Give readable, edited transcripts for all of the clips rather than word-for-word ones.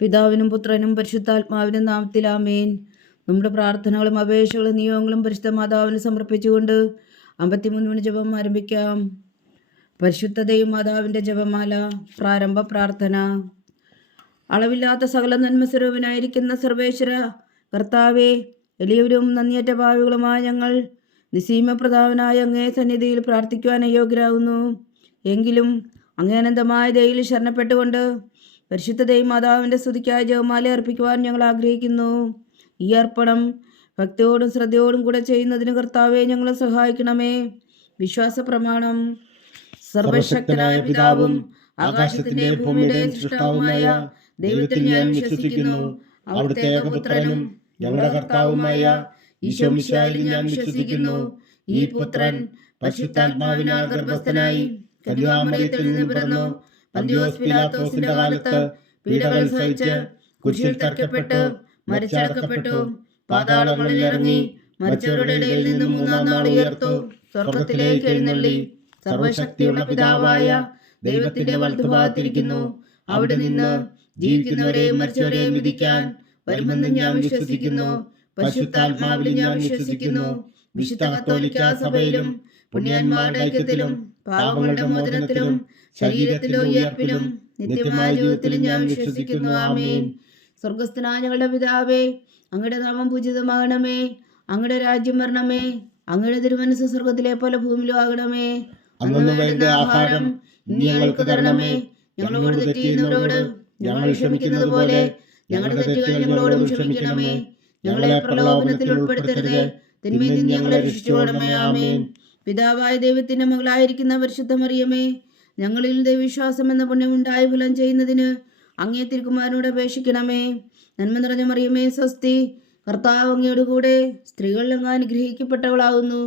പിതാവിനും പുത്രനും പരിശുദ്ധാത്മാവിനും നാമത്തിൽ ആമേൻ. നമ്മുടെ പ്രാർത്ഥനകളും അപേക്ഷകളും നിയോഗങ്ങളും പരിശുദ്ധ മാതാവിന് സമർപ്പിച്ചുകൊണ്ട് 53 ജപം ആരംഭിക്കാം. പരിശുദ്ധതയും മാതാവിൻ്റെ ജപമാല. പ്രാരംഭ പ്രാർത്ഥന. അളവില്ലാത്ത സകല നന്മസ്വരൂപനായിരിക്കുന്ന സർവേശ്വര കർത്താവേ, എളിയവരും നന്ദിയറ്റ ഭാവികളുമായ ഞങ്ങൾ നിസീമപ്രതാപനായ അങ്ങേ സന്നിധിയിൽ പ്രാർത്ഥിക്കുവാൻ അയോഗ്യരാകുന്നു. എങ്കിലും അങ്ങേ അനന്തമായ ദയയിൽ ശരണപ്പെട്ടുകൊണ്ട് പരിശുദ്ധതയും മാതാവിൻ്റെ സ്തുതിക്കായി ജപമാല അർപ്പിക്കുവാൻ ഞങ്ങൾ ആഗ്രഹിക്കുന്നു. ഈ അർപ്പണം ഭക്തിയോടും ശ്രദ്ധയോടും കൂടെ ചെയ്യുന്നതിന് കർത്താവെ ഞങ്ങളെ സഹായിക്കണമേ. വിശ്വാസ പ്രമാണം. സർവശക്തനായ പിതാവും ആകാശത്തിന്റെ ഭൂമിയുടെ സൃഷ്ടാവുമായ ദൈവത്തിൽ ഞാൻ വിശ്വസിക്കുന്നു. അവിടുത്തെ ഏകപുത്രനും ഞങ്ങളുടെ കർത്താവുമായ ഈശോ മിശിഹായിൽ ഞാൻ വിശ്വസിക്കുന്നു. ഈ പുത്രൻ പരിശുദ്ധാത്മാവിനാൽ ഗർഭസ്ഥനായി കന്യാമറിയത്തിൽ നിന്ന് പിറന്നു, പന്തിയോസ് പിലാത്തോസിന്റെ കാലത്ത് പീഡകൾ സഹിച്ച് കുരിശിൽ തറയ്ക്കപ്പെട്ട് മരിച്ചടക്കപ്പെട്ടു, പാതാളങ്ങളിൽ ഇറങ്ങി മരിച്ചവരുടെ ഇടയിൽ നിന്ന് മൂന്നാം നാൾ ഉയർത്തു, സ്വർഗത്തിലേക്ക് എഴുന്നള്ളി സർവശക്തിയുള്ള പിതാവായ ദൈവത്തിന്റെ വലത്തുഭാഗത്തിരിക്കുന്നു. അവിടെ നിന്ന് ജീവിക്കുന്നവരെയും മരിച്ചവരെയും വിധിക്കാൻ വരുമെന്ന് ഞാൻ വിശ്വസിക്കുന്നു. പരിശുദ്ധാത്മാവിൽ ഞാൻ വിശ്വസിക്കുന്നു. വിശുദ്ധ കത്തോലിക്കാ സഭയിലും പുണ്യന്മാരുടെ ഐക്യത്തിലും പാപങ്ങളുടെ മോചനത്തിലും ശരീരത്തിലെ ഉയർപ്പിലും നിത്യമായ ജീവിതത്തിലും ഞാൻ വിശ്വസിക്കുന്നു. ആമേൻ. സ്വർഗസ്ഥനായ ഞങ്ങളുടെ പിതാവേ, അങ്ങയുടെ നാമം പൂജിതമാകണമേ. അങ്ങയുടെ രാജ്യം വരണമേ. അങ്ങയുടെ തിരുമനസ്സ് സ്വർഗത്തിലെ പോലെ ഭൂമിയിലും ആകണമേ. അന്നു വേണ്ട ആഹാരം ഇനി ഞങ്ങൾക്ക് തരണമേ. ഞങ്ങളോട് തെറ്റ് ചെയ്യുന്നവരോട് ഞങ്ങൾ ക്ഷമിക്കുന്നത് പോലെ ഞങ്ങളുടെ തെറ്റുകൾ ഞങ്ങളോടും ക്ഷമിക്കണമേ. ഞങ്ങളെ പ്രലോഭനത്തിൽ ഉൾപ്പെടുത്തരുത്, തിന്മയിൽ നിന്ന് ഞങ്ങളെ രക്ഷിച്ചുകൊള്ളണമേ. ആമേൻ. പിതാവായ ദൈവത്തിന്റെ മകളായിരിക്കുന്ന പരിശുദ്ധ മറിയമേ, ഞങ്ങളിൽ ദൈവവിശ്വാസം എന്ന പുണ്യമുണ്ടായി ഫലം ചെയ്യുന്നതിന് അങ്ങേ തിരുക്കുമാരനോട് അപേക്ഷിക്കണമേ. നന്മ നിറഞ്ഞ മറിയമേ, സ്വസ്തി. കർത്താവ് അങ്ങയോട് കൂടെ സ്ത്രീകളിൽ അങ്ങ് അനുഗ്രഹിക്കപ്പെട്ടവളാകുന്നു.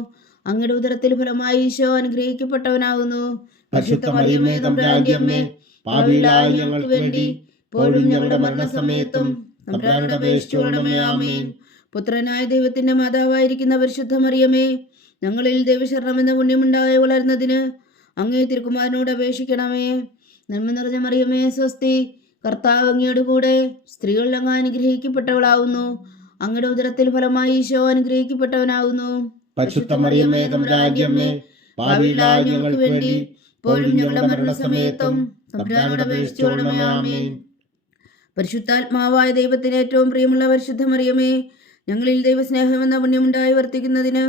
അങ്ങയുടെ ഉദരത്തിൽ ഫലമായി ഈശോ അനുഗ്രഹിക്കപ്പെട്ടവനാകുന്നു. പരിശുദ്ധ മറിയമേ, തമ്പുരാന്റെ അമ്മേ, പാപികളായ ഞങ്ങൾക്ക് വേണ്ടി ഇപ്പോഴും ഞങ്ങളുടെ മരണസമയത്തും തമ്പുരാനോട് അപേക്ഷിച്ചുകൊള്ളണമേ. ആമേൻ. പുത്രനായ ദൈവത്തിന്റെ മാതാവായിരിക്കുന്ന പരിശുദ്ധ മറിയമേ, ഞങ്ങളിൽ ദൈവശരണം എന്ന പുണ്യമുണ്ടായി വളരുന്നതിന് അങ്ങേ തിരുക്കുമാരനോട് അപേക്ഷിക്കണമേ. നന്മ നിറഞ്ഞ മറിയമേ, സ്വസ്തി. കർത്താവ് അങ്ങയോട് കൂടെ സ്ത്രീകളിൽ അങ്ങ് അനുഗ്രഹിക്കപ്പെട്ടവളാകുന്നു. അങ്ങയുടെ ഉദരത്തിൽ ഫലമായി ഈശോ അനുഗ്രഹിക്കപ്പെട്ടവനാകുന്നു. പരിശുദ്ധ മറിയമേ, തമ്പുരാന്റെ അമ്മേ, പാപികളായ ഞങ്ങൾക്ക് വേണ്ടി ഇപ്പോഴും ഞങ്ങളുടെ മരണസമയത്തും തമ്പുരാനോട് അപേക്ഷിച്ചുകൊള്ളണമേ. ആമേൻ. പരിശുദ്ധാത്മാവായ ദൈവത്തിന് ഏറ്റവും പ്രിയമുള്ള പരിശുദ്ധ മറിയമേ, ഞങ്ങളിൽ ദൈവസ്നേഹം എന്ന പുണ്യമുണ്ടായി വർത്തിക്കുന്നതിന്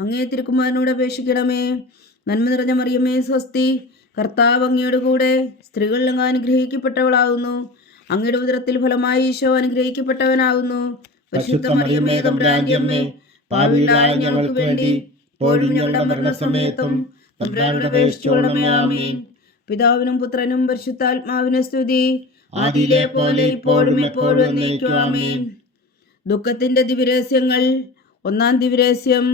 അങ്ങേ തിരുക്കുമാരനോട് അപേക്ഷിക്കണമേ. നന്മ നിറഞ്ഞ മറിയമേ, സ്വസ്തി. കർത്താവ് അങ്ങയോട് കൂടെ സ്ത്രീകളിൽ അങ്ങ് അനുഗ്രഹിക്കപ്പെട്ടവളാകുന്നു. അങ്ങയുടെ ഉദരത്തിൽ ഫലമായി ഈശോ അനുഗ്രഹിക്കപ്പെട്ടവനാകുന്നു. പരിശുദ്ധ മറിയമേ, തമ്പുരാന്റെ അമ്മേ, പാപികളായ ഞങ്ങൾക്ക് വേണ്ടി ഇപ്പോഴും ഞങ്ങളുടെ മരണസമയത്തും തമ്പുരാനോട് അപേക്ഷിച്ചുകൊള്ളണമേ. ആമേൻ. പിതാവിനും പുത്രനും പരിശുദ്ധാത്മാവിനും സ്തുതി, ആദിയിലെ പോലെ ഇപ്പോഴും എപ്പോഴും എന്നേക്കും. ആമേൻ. ദുഃഖത്തിന്റെ ദിവ്യരഹസ്യങ്ങൾ. ഒന്നാം ദിവ്യരഹസ്യം.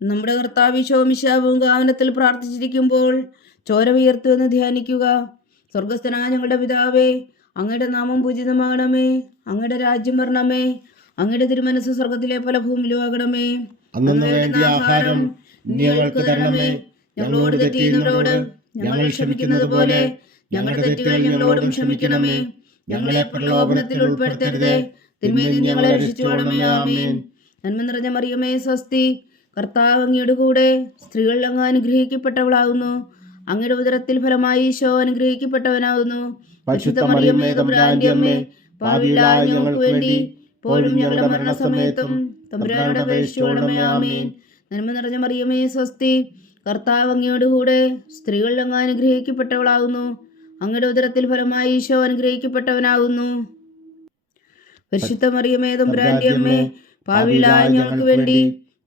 നമ്മുടെ കർത്താവ് ഈശോ മിശിഹാ ഭൂഗാവനത്തിൽ പ്രാർത്ഥിച്ചിരിക്കുമ്പോൾ ചോര വിയർത്തുവെന്ന് ധ്യാനിക്കുക. സ്വർഗസ്ഥനായ ഞങ്ങളുടെ പിതാവേ, അങ്ങയുടെ നാമം പൂജിതമാകണമേ. അങ്ങയുടെ രാജ്യം വരണമേ. അങ്ങയുടെ തിരുമനസ്സ് സ്വർഗത്തിലെ പോലെ ഭൂമിയിലും ആകണമേ. അന്നു വേണ്ട ആഹാരം ഇനി ഞങ്ങൾക്ക് തരണമേ. ഞങ്ങളോട് തെറ്റ് ചെയ്യുന്നവരോട് ഞങ്ങൾ ക്ഷമിക്കുന്നത് പോലെ ഞങ്ങളുടെ തെറ്റുകൾ ഞങ്ങളോടും ക്ഷമിക്കണമേ. ഞങ്ങളെ പ്രലോഭനത്തിൽ ഉൾപ്പെടുത്തരുതേ, തിന്മയിൽ നിന്ന് ഞങ്ങളെ രക്ഷിച്ചുകൊള്ളണമേ. ആമേൻ. നന്മ നിറഞ്ഞ മറിയമേ, സ്വസ്തി. കർത്താവ് അങ്ങയുടെ കൂടെ സ്ത്രീകളിൽ അങ്ങ് അനുഗ്രഹിക്കപ്പെട്ടവളാകുന്നു. അങ്ങയുടെ ഉദരത്തിൽ ഫലമായി ഈശോ അനുഗ്രഹിക്കപ്പെട്ടവനാകുന്നു. പരിശുദ്ധ മറിയമേ, തമ്പുരാന്റെ അമ്മേ, പാപികളായ ഞങ്ങൾക്ക് വേണ്ടി ഇപ്പോഴും ഞങ്ങളുടെ മരണസമയത്തും തമ്പുരാനോട് അപേക്ഷിച്ചുകൊള്ളണമേ. ആമേൻ. നന്മ നിറഞ്ഞ മറിയമേ, സ്വസ്തി. കർത്താവ് അങ്ങയോട് കൂടെ സ്ത്രീകളിൽ അങ്ങ് അനുഗ്രഹിക്കപ്പെട്ടവളാകുന്നു. അങ്ങയുടെ ഉദരത്തിൽ ഫലമായി ഈശോ അനുഗ്രഹിക്കപ്പെട്ടവനാകുന്നു. പരിശുദ്ധ മറിയമേ, തമ്പുരാന്റെ അമ്മേ, പാപികളായ ഞങ്ങൾക്ക് വേണ്ടി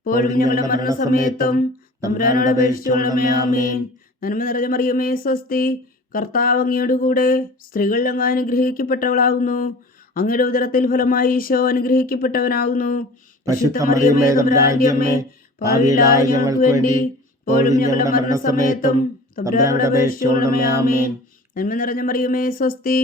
ഇപ്പോഴും ഞങ്ങളുടെ മരണസമയത്തും തമ്പുരാനോട് അപേക്ഷിച്ചുകൊള്ളണമേ. ആമേൻ. നന്മ നിറഞ്ഞ മറിയമേ, സ്വസ്തി. കർത്താവ് അങ്ങയോട് കൂടെ സ്ത്രീകളിൽ അങ്ങ് അനുഗ്രഹിക്കപ്പെട്ടവളാകുന്നു. അങ്ങയുടെ ഉദരത്തിൽ ഫലമായി ഈശോ അനുഗ്രഹിക്കപ്പെട്ടവനാകുന്നു. പരിശുദ്ധ മറിയമേ, തമ്പുരാന്റെ അമ്മേ, പാപികളായ ഞങ്ങൾക്ക് വേണ്ടി ഇപ്പോഴും ഞങ്ങളുടെ മരണസമയത്തും തമ്പുരാനോട് അപേക്ഷിച്ചുകൊള്ളണമേ. ആമേൻ. നന്മ നിറഞ്ഞ മറിയമേ, സ്വസ്തി.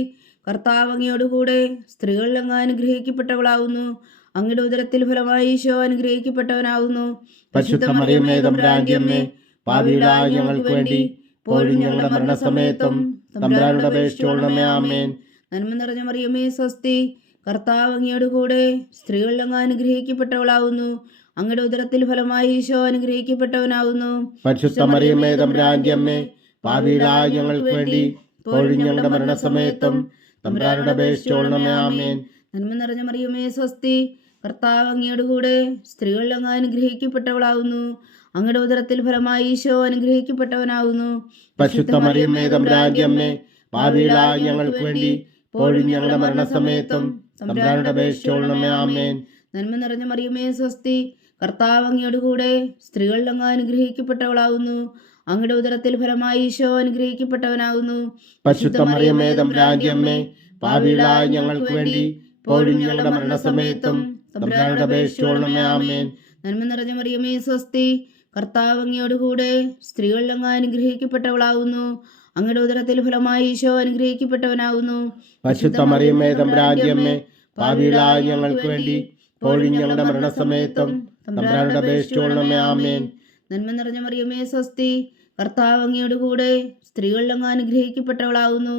കർത്താവ് അങ്ങയോട് കൂടെ സ്ത്രീകളിൽ അങ്ങ് അനുഗ്രഹിക്കപ്പെട്ടവളാകുന്നു. അങ്ങയുടെ ഉദരത്തിൽ ഫലമായി ഈശോ അനുഗ്രഹിക്കപ്പെട്ടവനാകുന്നു. പരിശുദ്ധ മറിയമേ, തമ്പുരാന്റെ അമ്മേ, പാപികളായ ഞങ്ങൾക്ക് വേണ്ടി ഇപ്പോഴും ഞങ്ങളുടെ മരണസമയത്തും തമ്പുരാനോട് അപേക്ഷിച്ചുകൊള്ളണമേ. ആമേൻ. നന്മ നിറഞ്ഞ മറിയമേ സ്വസ്തി, കർത്താവ് അങ്ങയോട് കൂടെ സ്ത്രീകളിൽ അങ്ങ് അനുഗ്രഹിക്കപ്പെട്ടവളാവുന്നു. അങ്ങയുടെ ഉദരത്തിൽ ഫലമായി ഈശോ അനുഗ്രഹിക്കപ്പെട്ടവനാവുന്നു. പരിശുദ്ധ മറിയമേ തമ്പുരാന്റെ അമ്മേ, പാപികളായ ഞങ്ങൾക്ക് വേണ്ടി ഇപ്പോഴും ഞങ്ങളുടെ മരണസമയത്തും തമ്പുരാനോട് അപേക്ഷിച്ചുകൊള്ളണമേ. ആമേൻ. നന്മ നിറഞ്ഞ മറിയമേ സ്വസ്തി, കർത്താവ് അങ്ങയോട് കൂടെ സ്ത്രീകളിൽ അങ്ങ് അനുഗ്രഹിക്കപ്പെട്ടവളാവുന്നു. അങ്ങയുടെ ഉദരത്തിൽ ഫലമായി ഈശോ അനുഗ്രഹിക്കപ്പെട്ടവനാവുന്നു. പരിശുദ്ധ മറിയമേ തമ്പുരാന്റെ അമ്മേ, പാപികളായ ഞങ്ങൾക്ക് വേണ്ടി ഇപ്പോഴും ഞങ്ങളുടെ മരണസമയത്തും തമ്പുരാനോട് അപേക്ഷിച്ചുകൊള്ളണമേ. ആമേൻ. നന്മ നിറഞ്ഞ മറിയമേ സ്വസ്തി, കർത്താവ് അങ്ങയോട് കൂടെ സ്ത്രീകളിൽ അങ്ങ് അനുഗ്രഹിക്കപ്പെട്ടവളാവുന്നു. അങ്ങയുടെ ഉദരത്തിൽ ഫലമായി ഈശോ അനുഗ്രഹിക്കപ്പെട്ടവനാകുന്നു. പരിശുദ്ധ മറിയമേ തമ്പുരാന്റെ അമ്മേ, പാപികളായ ഞങ്ങൾക്ക് വേണ്ടി ഇപ്പോഴും ഞങ്ങളുടെ മരണസമയത്തും തമ്പുരാനോട് അപേക്ഷിച്ചുകൊള്ളണമേ. ആമേൻ. നന്മ നിറഞ്ഞ മറിയമേ സ്വസ്തി, കർത്താവ് അങ്ങയോട് കൂടെ സ്ത്രീകളിൽ അങ്ങ് അനുഗ്രഹിക്കപ്പെട്ടവളാകുന്നു. അങ്ങയുടെ ഉദരത്തിൽ ഫലമായി ഈശോ അനുഗ്രഹിക്കപ്പെട്ടവനാകുന്നു. പരിശുദ്ധ മറിയമേ തമ്പുരാന്റെ അമ്മേ, പാപികളായ ഞങ്ങൾക്ക് വേണ്ടി ഇപ്പോഴും ഞങ്ങളുടെ മരണസമയത്തും തമ്പുരാനോട് അപേക്ഷിച്ചുകൊള്ളണമേ. ആമേൻ. നന്മ നിറഞ്ഞ മറിയമേ സ്വസ്തി, കർത്താവ് അങ്ങയോട് കൂടെ സ്ത്രീകളിൽ അങ്ങ് അനുഗ്രഹിക്കപ്പെട്ടവളാകുന്നു.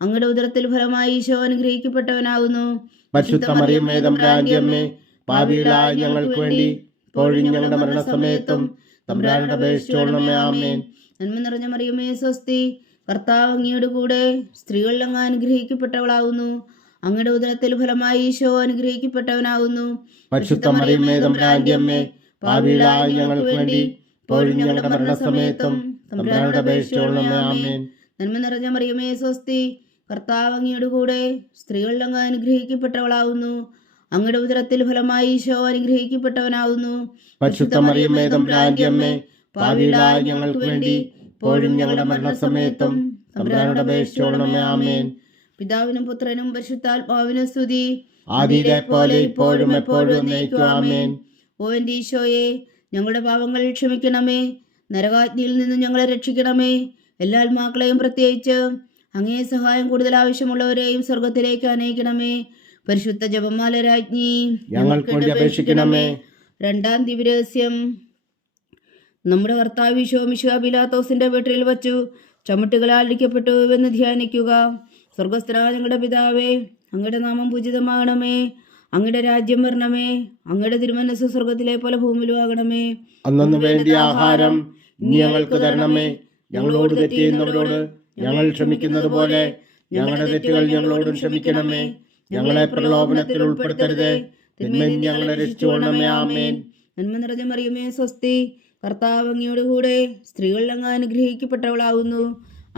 അങ്ങയുടെ ഉദരത്തിൽ ഫലമായി ഈശോ അനുഗ്രഹിക്കപ്പെട്ടവനാകുന്നു. പരിശുദ്ധ മറിയമേ തമ്പുരാന്റെ അമ്മേ, പാപികളായ ഞങ്ങൾക്ക് വേണ്ടി ഇപ്പോഴും ഞങ്ങളുടെ മരണസമയത്തും തമ്പുരാനോട് അപേക്ഷിച്ചുകൊള്ളണമേ. ആമേൻ. നന്മ നിറഞ്ഞ മറിയമേ സ്വസ്തി, കർത്താവ് അങ്ങയോട് കൂടെ സ്ത്രീകളിൽ അങ്ങ് അനുഗ്രഹിക്കപ്പെട്ടവളാകുന്നു. അങ്ങയുടെ ഉദരത്തിൽ ഫലമായി ഈശോ അനുഗ്രഹിക്കപ്പെട്ടവനാകുന്നു. പരിശുദ്ധ മറിയമേ തമ്പുരാന്റെ അമ്മേ, പാപികളായ ഞങ്ങൾക്ക് വേണ്ടി ഇപ്പോഴും ഞങ്ങളുടെ മരണസമയത്തും തമ്പുരാനോട് അപേക്ഷിച്ചുകൊള്ളണമേ. ആമേൻ. നന്മ നിറഞ്ഞ മറിയമേ സ്വസ്തി, കർത്താവ് അങ്ങയോട് കൂടെ സ്ത്രീകളിൽ അങ്ങ് അനുഗ്രഹിക്കപ്പെട്ടവളാകുന്നു. അങ്ങയുടെ ഉദരത്തിൽ ഫലമായി ഈശോ അനുഗ്രഹിക്കപ്പെട്ടവനാകുന്നു. പരിശുദ്ധ മറിയമേ തമ്പുരാന്റെ അമ്മേ, പാപികളായ ഞങ്ങൾക്ക് വേണ്ടി ഇപ്പോഴും ഞങ്ങളുടെ മരണസമയത്തും തമ്പുരാനോട് അപേക്ഷിച്ചുകൊള്ളണമേ. ആമേൻ. പിതാവിനും പുത്രനും പരിശുദ്ധാത്മാവിനും സ്തുതി, ആദിയിലെ പോലെ ഇപ്പോഴും എപ്പോഴും എന്നേക്കും. ആമേൻ. ഓ എൻ്റെ ഈശോയെ, ഞങ്ങളുടെ പാപങ്ങൾ ക്ഷമിക്കണമേ, നരകാഗ്നിയിൽ നിന്ന് ഞങ്ങളെ രക്ഷിക്കണമേ. എല്ലാ ആത്മാക്കളെയും പ്രത്യേകിച്ച് അങ്ങേ സഹായം കൂടുതൽ ആവശ്യമുള്ളവരെയും സ്വർഗത്തിലേക്ക് അനയിക്കണമേ. പരിശുദ്ധ ജപമാല രാജ്ഞി, ഞങ്ങൾക്ക് വേണ്ടി അപേക്ഷിക്കണമേ. രണ്ടാം ദിവ്യരഹസ്യം. നമ്മുടെ കർത്താവ് ഈശോ മിശിഹാ പീലാത്തോസിന്റെ വീട്ടിൽ വച്ചു ചവിട്ടുകളാൽ അടിക്കപ്പെട്ടു എന്ന് ധ്യാനിക്കുക. സ്വർഗസ്ഥനായ ഞങ്ങളുടെ പിതാവേ, അങ്ങയുടെ നാമം പൂജിതമാകണമേ. അങ്ങയുടെ രാജ്യം വരണമേ. അങ്ങയുടെ തിരുമനസ്സ് സ്വർഗത്തിലെ പോലെ ഭൂമിയിലും ആകണമേ. അന്നു വേണ്ടിയ ആഹാരം ഇനി ഞങ്ങൾക്ക് തരണമേ. ഞങ്ങളോട് തെറ്റ് ചെയ്യുന്നവരോട് ഞങ്ങൾ ക്ഷമിക്കുന്നത് പോലെ ഞങ്ങളുടെ തെറ്റുകൾ ഞങ്ങളോടും ക്ഷമിക്കണമേ. ഞങ്ങളെ പ്രലോഭനത്തിൽ ഉൾപ്പെടുത്തരുതേ, തിന്മയിൽ ഞങ്ങളെ രക്ഷിച്ചുകൊള്ളണമേ. ആമേൻ. നന്മ നിറഞ്ഞ മറിയമേ സ്വസ്തി, കർത്താവ് അങ്ങയോട് കൂടെ സ്ത്രീകളിൽ അങ്ങ് അനുഗ്രഹിക്കപ്പെട്ടവളാകുന്നു.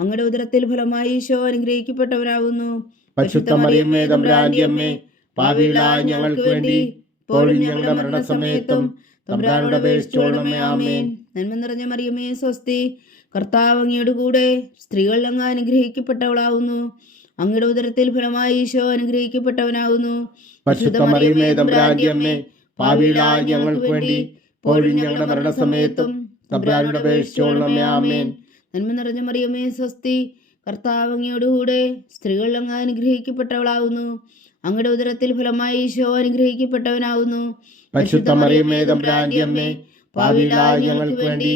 അങ്ങയുടെ ഉദരത്തിൽ ഫലമായി ഈശോ അനുഗ്രഹിക്കപ്പെട്ടവനാകുന്നു. പരിശുദ്ധ മറിയമേ തമ്പുരാന്റെ അമ്മേ, പാപികളായ ഞങ്ങൾക്ക് വേണ്ടി ഇപ്പോഴും ഞങ്ങളുടെ മരണസമയത്തും തമ്പുരാനോട് അപേക്ഷിച്ചുകൊള്ളണമേ. ആമേൻ. നന്മ നിറഞ്ഞ മറിയമേ സ്വസ്തി, കർത്താവ് അങ്ങയോട് കൂടെ സ്ത്രീകളിൽ അങ്ങ് അനുഗ്രഹിക്കപ്പെട്ടവളാകുന്നു. അങ്ങയുടെ ഉദരത്തിൽ ഫലമായി ഈശോ അനുഗ്രഹിക്കപ്പെട്ടവനാകുന്നു. പരിശുദ്ധ മറിയമേ തമ്പുരാന്റെ അമ്മേ, പാപികളായ ഞങ്ങൾക്ക് വേണ്ടി ഇപ്പോഴും ഞങ്ങളുടെ മരണസമയത്തും തമ്പുരാനോട് അപേക്ഷിച്ചുകൊള്ളണമേ. ആമേൻ. നന്മ നിറഞ്ഞ മറിയമേ സ്വസ്തി, കർത്താവ് അങ്ങയോട് കൂടെ സ്ത്രീകളിൽ അങ്ങ് അനുഗ്രഹിക്കപ്പെട്ടവളാകുന്നു. അങ്ങയുടെ ഉദരത്തിൽ ഫലമായി ഈശോ അനുഗ്രഹിക്കപ്പെട്ടവനാകുന്നു. പരിശുദ്ധ മറിയമേ തമ്പുരാന്റെ അമ്മേ, പാപികളായ ഞങ്ങൾക്ക് വേണ്ടി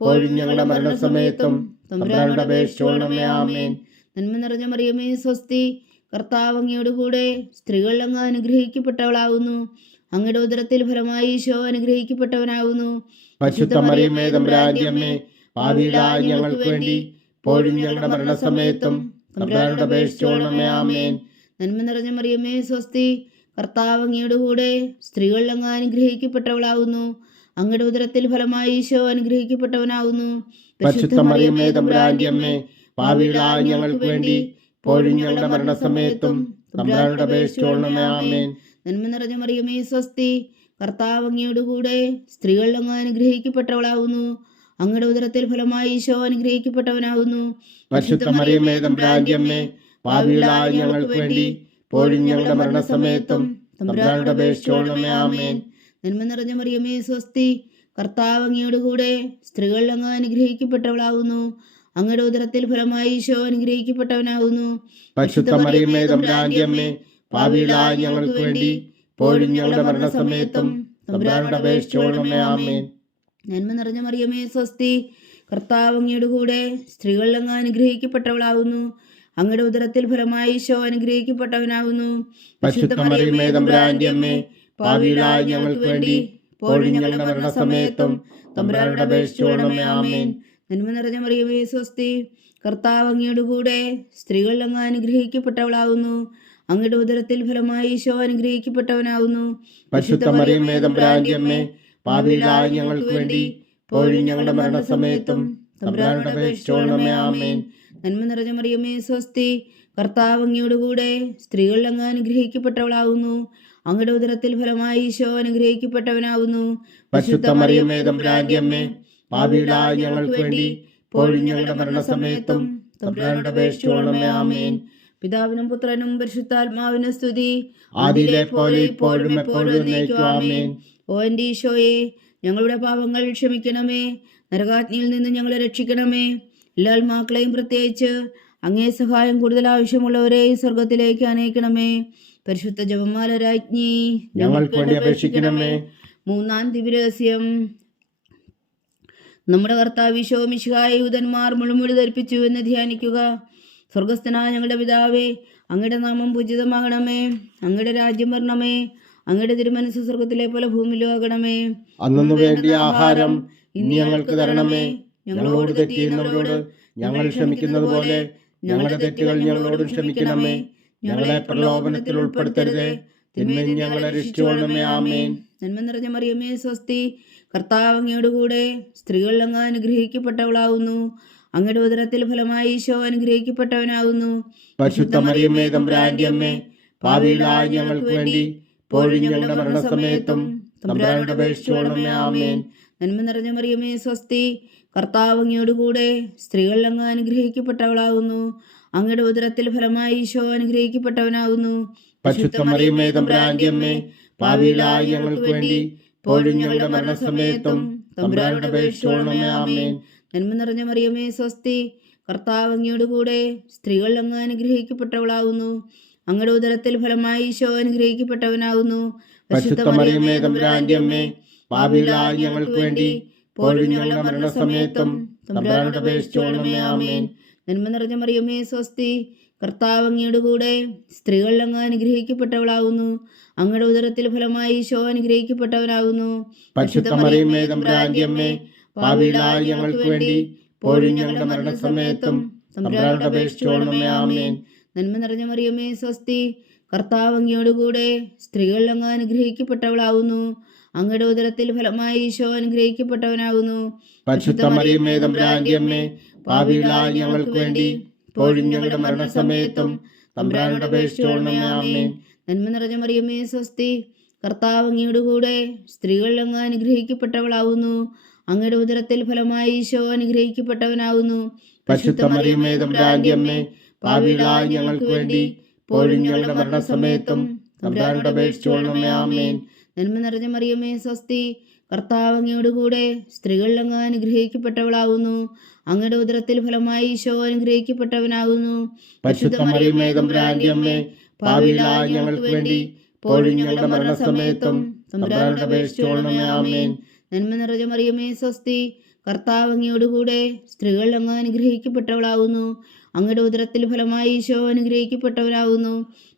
ഇപ്പോഴും ഞങ്ങളുടെ മരണസമയത്തും തമ്പുരാനോട് അപേക്ഷിച്ചുകൊള്ളണമേ. ആമേൻ. നന്മ നിറഞ്ഞ മറിയമേ സ്വസ്തി, കർത്താവ് അങ്ങയോട് കൂടെ സ്ത്രീകളിൽ അങ്ങ് അനുഗ്രഹിക്കപ്പെട്ടവളാകുന്നു. അങ്ങയുടെ ഉദരത്തിൽ ഫലമായി ഈശോ അനുഗ്രഹിക്കപ്പെട്ടവനാകുന്നു. പരിശുദ്ധ മറിയമേ തമ്പുരാന്റെ അമ്മേ, പാപികളായ ഞങ്ങൾക്ക് വേണ്ടി ഇപ്പോഴും ഞങ്ങളുടെ മരണസമയത്തും തമ്പുരാനോട് അപേക്ഷിച്ചുകൊള്ളണമേ. ആമേൻ. നന്മ നിറഞ്ഞ മറിയമേ സ്വസ്തി, കർത്താവ് അങ്ങയോട് കൂടെ സ്ത്രീകളിൽ അങ്ങ് അനുഗ്രഹിക്കപ്പെട്ടവളാകുന്നു. അങ്ങയുടെ ഉദരത്തിൽ ഫലമായി ഈശോ അനുഗ്രഹിക്കപ്പെട്ടവനാകുന്നു. പരിശുദ്ധ മറിയമേ തമ്പുരാന്റെ അമ്മേ, പാപികളായ ഞങ്ങൾക്ക് വേണ്ടി ഇപ്പോഴും ഞങ്ങളുടെ മരണസമയത്തും തമ്പുരാനോട് അപേക്ഷിച്ചുകൊള്ളണമേ. ആമേൻ. നന്മ നിറഞ്ഞ മറിയമേ സ്വസ്തി, കർത്താവ് അങ്ങയോട് കൂടെ സ്ത്രീകളിൽ അങ്ങ് അനുഗ്രഹിക്കപ്പെട്ടവളാകുന്നു. അങ്ങയുടെ ഉദരത്തിൽ ഫലമായി ഈശോ അനുഗ്രഹിക്കപ്പെട്ടവനാകുന്നു. പരിശുദ്ധ മറിയമേ തമ്പുരാന്റെ അമ്മേ, പാപികളായ ഞങ്ങൾക്ക് വേണ്ടി ഇപ്പോഴും ഞങ്ങളുടെ മരണസമയത്തും തമ്പുരാനോട് അപേക്ഷിച്ചുകൊള്ളണമേ. ആമേൻ. നന്മ നിറഞ്ഞ മറിയമേ സ്വസ്തി, കർത്താവ് അങ്ങയോട് കൂടെ സ്ത്രീകളിൽ അങ്ങ് അനുഗ്രഹിക്കപ്പെട്ടവളാകുന്നു. അങ്ങയുടെ ഉദരത്തിൽ ഫലമായി ഈശോ അനുഗ്രഹിക്കപ്പെട്ടവനാകുന്നു. പരിശുദ്ധ മറിയമേ തമ്പുരാന്റെ അമ്മേ, പാപികളായ ഞങ്ങൾക്ക് വേണ്ടി ഇപ്പോഴും ഞങ്ങളുടെ മരണസമയത്തും തമ്പുരാനോട് അപേക്ഷിച്ചുകൊള്ളണമേ. ആമേൻ. നന്മ നിറഞ്ഞ മറിയമേ സ്വസ്തി, കർത്താവ് അങ്ങയോട് കൂടെ സ്ത്രീകളിൽ അങ്ങ് അനുഗ്രഹിക്കപ്പെട്ടവളാകുന്നു. അങ്ങയുടെ ഉദരത്തിൽ ഫലമായി ഈശോ അനുഗ്രഹിക്കപ്പെട്ടവനാകുന്നു. പരിശുദ്ധ മറിയമേ തമ്പുരാന്റെ അമ്മേ, പാപികളായ ഞങ്ങൾക്ക് വേണ്ടി ഇപ്പോഴും ഞങ്ങളുടെ മരണസമയത്തും തമ്പുരാനോട് അപേക്ഷിച്ചുകൊള്ളണമേ. ആമേൻ. നന്മ നിറഞ്ഞ മറിയമേ സ്വസ്തി, കർത്താവ് അങ്ങയുടെ കൂടെ സ്ത്രീകൾ അങ്ങ് അനുഗ്രഹിക്കപ്പെട്ടവളാകുന്നു. അങ്ങയുടെ ഉദരത്തിൽ ഫലമായി ഈശോ അനുഗ്രഹിക്കപ്പെട്ടവനാകുന്നു. പരിശുദ്ധ മറിയമേ തമ്പുരാന്റെ അമ്മേ, പാപികളായ ഞങ്ങൾക്ക് വേണ്ടി ഇപ്പോഴും ഞങ്ങളുടെ മരണസമയത്തും തമ്പുരാനോട് അപേക്ഷിച്ചുകൊള്ളണമേ. ആമേൻ. നന്മ നിറഞ്ഞ മറിയമേ സ്വസ്തി, കർത്താവ് അങ്ങയുടെ കൂടെ സ്ത്രീകൾ അങ്ങ് അനുഗ്രഹിക്കപ്പെട്ടവളാകുന്നു. അങ്ങയുടെ ഉദരത്തിൽ ഫലമായി ഈശോ അനുഗ്രഹിക്കപ്പെട്ടവനാകുന്നു. പരിശുദ്ധ മറിയമേ തമ്പുരാന്റെ അമ്മേ, പാപികളായ ഞങ്ങൾക്ക് വേണ്ടി ഇപ്പോഴും ഞങ്ങളുടെ മരണസമയത്തും തമ്പുരാനോട് അപേക്ഷിച്ചുകൊള്ളണമേ. ആമേൻ. പിതാവിനും പുത്രനും പരിശുദ്ധാത്മാവിനും സ്തുതി, ആദിയിലെ പോലെ ഇപ്പോഴും എപ്പോഴും എന്നേക്കും. ആമേൻ. ഓ എൻ്റെ ഈശോയെ, ഞങ്ങളുടെ പാപങ്ങൾ ക്ഷമിക്കണമേ, നരകാഗ്നിയിൽ നിന്ന് ഞങ്ങളെ രക്ഷിക്കണമേ. എല്ലാ ആത്മാക്കളെയും പ്രത്യേകിച്ച് അങ്ങേ സഹായം കൂടുതൽ ആവശ്യമുള്ളവരെ സ്വർഗത്തിലേക്ക് അനയിക്കണമേ. പരിശുദ്ധ ജപമാല രാജ്ഞി, ഞങ്ങൾക്ക് വേണ്ടി അപേക്ഷിക്കണമേ. മൂന്നാം ദിവ്യരഹസ്യം. നമ്മുടെ കർത്താവ് ഈശോ മിശിഹായെ യൂതന്മാർ മുൾമുടി ധരിപ്പിച്ചു എന്ന് ധ്യാനിക്കുക. സ്വർഗസ്ഥനായ ഞങ്ങളുടെ പിതാവേ, അങ്ങയുടെ നാമം പൂജിതമാകണമേ, അങ്ങയുടെ രാജ്യം വരണമേ, അങ്ങയുടെ തിരുമനസ്സ് സ്വർഗത്തിലെ പോലെ ഭൂമിയിലും ആകണമേ. അന്നു വേണ്ടിയ ആഹാരം ഇനി ഞങ്ങൾക്ക് തരണമേ. ഞങ്ങളോട് തെറ്റ് ചെയ്യുന്നവരോട് ഞങ്ങൾ ക്ഷമിക്കുന്നത് പോലെ ഞങ്ങളുടെ തെറ്റുകൾ ഞങ്ങളോടും ക്ഷമിക്കണമേ. ഞങ്ങളെ പ്രലോഭനത്തിൽ ഉൾപ്പെടുത്തരുതേ, തിന്മയിൽ ഞങ്ങളെ രക്ഷിച്ചുകൊള്ളണമേ. ആമേൻ. നന്മ നിറഞ്ഞ മറിയമേ സ്വസ്തി, കർത്താവ് അങ്ങയുടെ കൂടെ സ്ത്രീകൾ അങ്ങ് അനുഗ്രഹിക്കപ്പെട്ടവളാകുന്നു. അങ്ങയുടെ ഉദരത്തിൽ ഫലമായി ഈശോ അനുഗ്രഹിക്കപ്പെട്ടവനാകുന്നു. പരിശുദ്ധ മറിയമേ തമ്പുരാന്റെ അമ്മേ, പാപികളായ ഞങ്ങൾക്ക് വേണ്ടി ഇപ്പോഴും ഞങ്ങളുടെ മരണസമയത്തും തമ്പുരാനോട് അപേക്ഷിച്ചുകൊള്ളണമേ. ആമേൻ. നന്മ നിറഞ്ഞ മറിയമേ സ്വസ്തി, കർത്താവ് അങ്ങയുടെ കൂടെ സ്ത്രീകൾ അങ്ങ് അനുഗ്രഹിക്കപ്പെട്ടവളാകുന്നു. അങ്ങയുടെ ഉദരത്തിൽ ഫലമായി ഈശോ അനുഗ്രഹിക്കപ്പെട്ടവനാകുന്നു. പരിശുദ്ധ മറിയമേ തമ്പുരാന്റെ അമ്മേ, പാപികളായ ഞങ്ങൾക്ക് വേണ്ടി ഇപ്പോഴും ഞങ്ങളുടെ മരണസമയത്തും തമ്പുരാനോട് അപേക്ഷിച്ചുകൊള്ളണമേ. ആമേൻ. നന്മ നിറഞ്ഞ മറിയമേ സ്വസ്തി, കർത്താവ് അങ്ങയുടെ കൂടെ സ്ത്രീകൾ അങ്ങ് അനുഗ്രഹിക്കപ്പെട്ടവളാകുന്നു. അങ്ങയുടെ ഉദരത്തിൽ ഫലമായി ഈശോ അനുഗ്രഹിക്കപ്പെട്ടവനാകുന്നു. പരിശുദ്ധ മറിയമേ തമ്പുരാന്റെ അമ്മേ, പാപികളായ ഞങ്ങൾക്ക് വേണ്ടി ഇപ്പോഴും ഞങ്ങളുടെ മരണസമയത്തും തമ്പുരാനോട് അപേക്ഷിച്ചുകൊള്ളണമേ. ആമേൻ. നന്മ നിറഞ്ഞ മറിയമേ സ്വസ്തി, കർത്താവ് അങ്ങയുടെ കൂടെ സ്ത്രീകൾ അങ്ങ് അനുഗ്രഹിക്കപ്പെട്ടവളാകുന്നു. അങ്ങയുടെ ഉദരത്തിൽ ഫലമായി ഈശോ അനുഗ്രഹിക്കപ്പെട്ടവനാകുന്നു. പരിശുദ്ധ മറിയമേ തമ്പുരാന്റെ അമ്മേ, പാപികളായ ഞങ്ങൾക്ക് വേണ്ടി ഇപ്പോഴും ഞങ്ങളുടെ മരണസമയത്തും തമ്പുരാനോട് അപേക്ഷിച്ചുകൊള്ളണമേ. ആമേൻ. നന്മ നിറഞ്ഞ മറിയമേ സ്വസ്തി, കർത്താവ് അങ്ങയുടെ കൂടെ സ്ത്രീകൾ അങ്ങ് അനുഗ്രഹിക്കപ്പെട്ടവളാകുന്നു. അങ്ങയുടെ ഉദരത്തിൽ ഫലമായി ഈശോ അനുഗ്രഹിക്കപ്പെട്ടവനാകുന്നു. പരിശുദ്ധ മറിയമേ തമ്പുരാന്റെ അമ്മേ, പാപികളായ ഞങ്ങൾക്ക് വേണ്ടി ഇപ്പോഴും ഞങ്ങളുടെ മരണസമയത്തും തമ്പുരാനോട് അപേക്ഷിച്ചുകൊള്ളണമേ. ആമേൻ. നന്മ നിറഞ്ഞ മറിയമേ സ്വസ്തി, കർത്താവ് അങ്ങയുടെ കൂടെ സ്ത്രീകൾ അങ്ങ് അനുഗ്രഹിക്കപ്പെട്ടവളാകുന്നു. അങ്ങയുടെ ഉദരത്തിൽ ഫലമായി ഈശോ അനുഗ്രഹിക്കപ്പെട്ടവനാകുന്നു. പരിശുദ്ധ മറിയമേ തമ്പുരാന്റെ അമ്മേ, പാപികളായ ഞങ്ങൾക്ക് വേണ്ടി ഇപ്പോഴും ഞങ്ങളുടെ മരണസമയത്തും തമ്പുരാനോട് അപേക്ഷിച്ചുകൊള്ളണമേ. ആമേൻ. നന്മ നിറഞ്ഞ മറിയമേ സ്വസ്തി, കർത്താവ് അങ്ങയുടെ കൂടെ സ്ത്രീകൾ അങ്ങ് അനുഗ്രഹിക്കപ്പെട്ടവളാകുന്നു. അങ്ങയുടെ ഉദരത്തിൽ ഫലമായി ഈശോ അനുഗ്രഹിക്കപ്പെട്ടവനാകുന്നു. പരിശുദ്ധ മറിയമേ തമ്പുരാന്റെ അമ്മേ, പാപികളായ ഞങ്ങൾക്ക് വേണ്ടി ഇപ്പോഴും ഞങ്ങളുടെ മരണസമയത്തും തമ്പുരാനോട് അപേക്ഷിച്ചുകൊള്ളണമേ. ആമേൻ. നന്മ നിറഞ്ഞ മറിയമേ സ്വസ്തി, കർത്താവ് അങ്ങയുടെ കൂടെ സ്ത്രീകൾ അങ്ങ് അനുഗ്രഹിക്കപ്പെട്ടവളാകുന്നു. അങ്ങയുടെ ഉദരത്തിൽ ഫലമായി ഈശോ അനുഗ്രഹിക്കപ്പെട്ടവനാകുന്നു.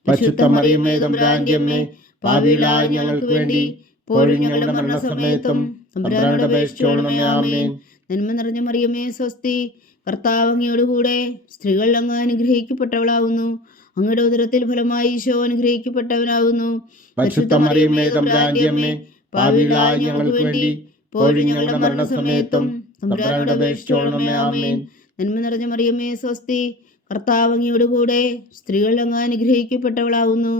പരിശുദ്ധ മറിയമേ തമ്പുരാന്റെ അമ്മേ, പാപികളായ ഞങ്ങൾക്ക് വേണ്ടി ഇപ്പോഴും ഞങ്ങളുടെ മരണസമയത്തും തമ്പുരാനോട് അപേക്ഷിച്ചുകൊള്ളണമേ. ആമേൻ. നന്മ നിറഞ്ഞ മറിയമേ സ്വസ്തി, കർത്താവ് അങ്ങയുടെ കൂടെ സ്ത്രീകൾ അങ്ങ് അനുഗ്രഹിക്കപ്പെട്ടവളാകുന്നു. അങ്ങയുടെ ഉദരത്തിൽ ഫലമായി ഈശോ അനുഗ്രഹിക്കപ്പെട്ടവനാകുന്നു. പരിശുദ്ധ മറിയമേ തമ്പുരാന്റെ അമ്മേ, പാപികളായ ഞങ്ങൾക്ക് വേണ്ടി ഇപ്പോഴും ഞങ്ങളുടെ മരണസമയത്തും തമ്പുരാനോട് അപേക്ഷിച്ചുകൊള്ളണമേ. ആമേൻ. നന്മ നിറഞ്ഞ മറിയമേ സ്വസ്തി, കർത്താവ് അങ്ങയുടെ കൂടെ സ്ത്രീകൾ അങ്ങ് അനുഗ്രഹിക്കപ്പെട്ടവളാകുന്നു.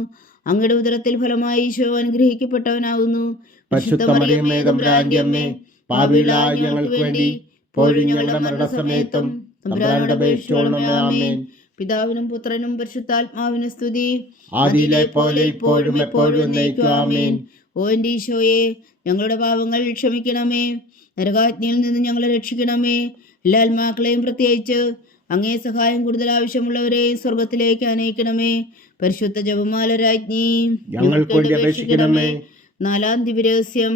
അങ്ങയുടെ ഉദരത്തിൽ ഫലമായി ഈശോ അനുഗ്രഹിക്കപ്പെട്ടവനാകുന്നു. പരിശുദ്ധ മറിയമേ തമ്പുരാന്റെ അമ്മേ, പാപികളായ ഞങ്ങൾക്ക് വേണ്ടി ഇപ്പോഴും ഞങ്ങളുടെ മരണസമയത്തും തമ്പുരാനോട് അപേക്ഷിച്ചുകൊള്ളണമേ. ആമേൻ. പിതാവിനും പുത്രനും പരിശുദ്ധാത്മാവിനും സ്തുതി, ആദിയിലെ പോലെ ഇപ്പോഴും എപ്പോഴും എന്നേക്കും. ആമേൻ. ഓ എൻ്റെ ഈശോയെ, ഞങ്ങളുടെ പാപങ്ങൾ ക്ഷമിക്കണമേ, നരകാഗ്നിയിൽ നിന്ന് ഞങ്ങളെ രക്ഷിക്കണമേ. എല്ലാ ആത്മാക്കളെയും പ്രത്യേകിച്ച് അങ്ങേ സഹായം കൂടുതൽ ആവശ്യമുള്ളവരെ സ്വർഗത്തിലേക്ക് അനയിക്കണമേ. പരിശുദ്ധ ജപമാല രാജ്ഞി, ഞങ്ങൾക്ക് വേണ്ടി അപേക്ഷിക്കണമേ. നാലാം ദിവ്യരഹസ്യം.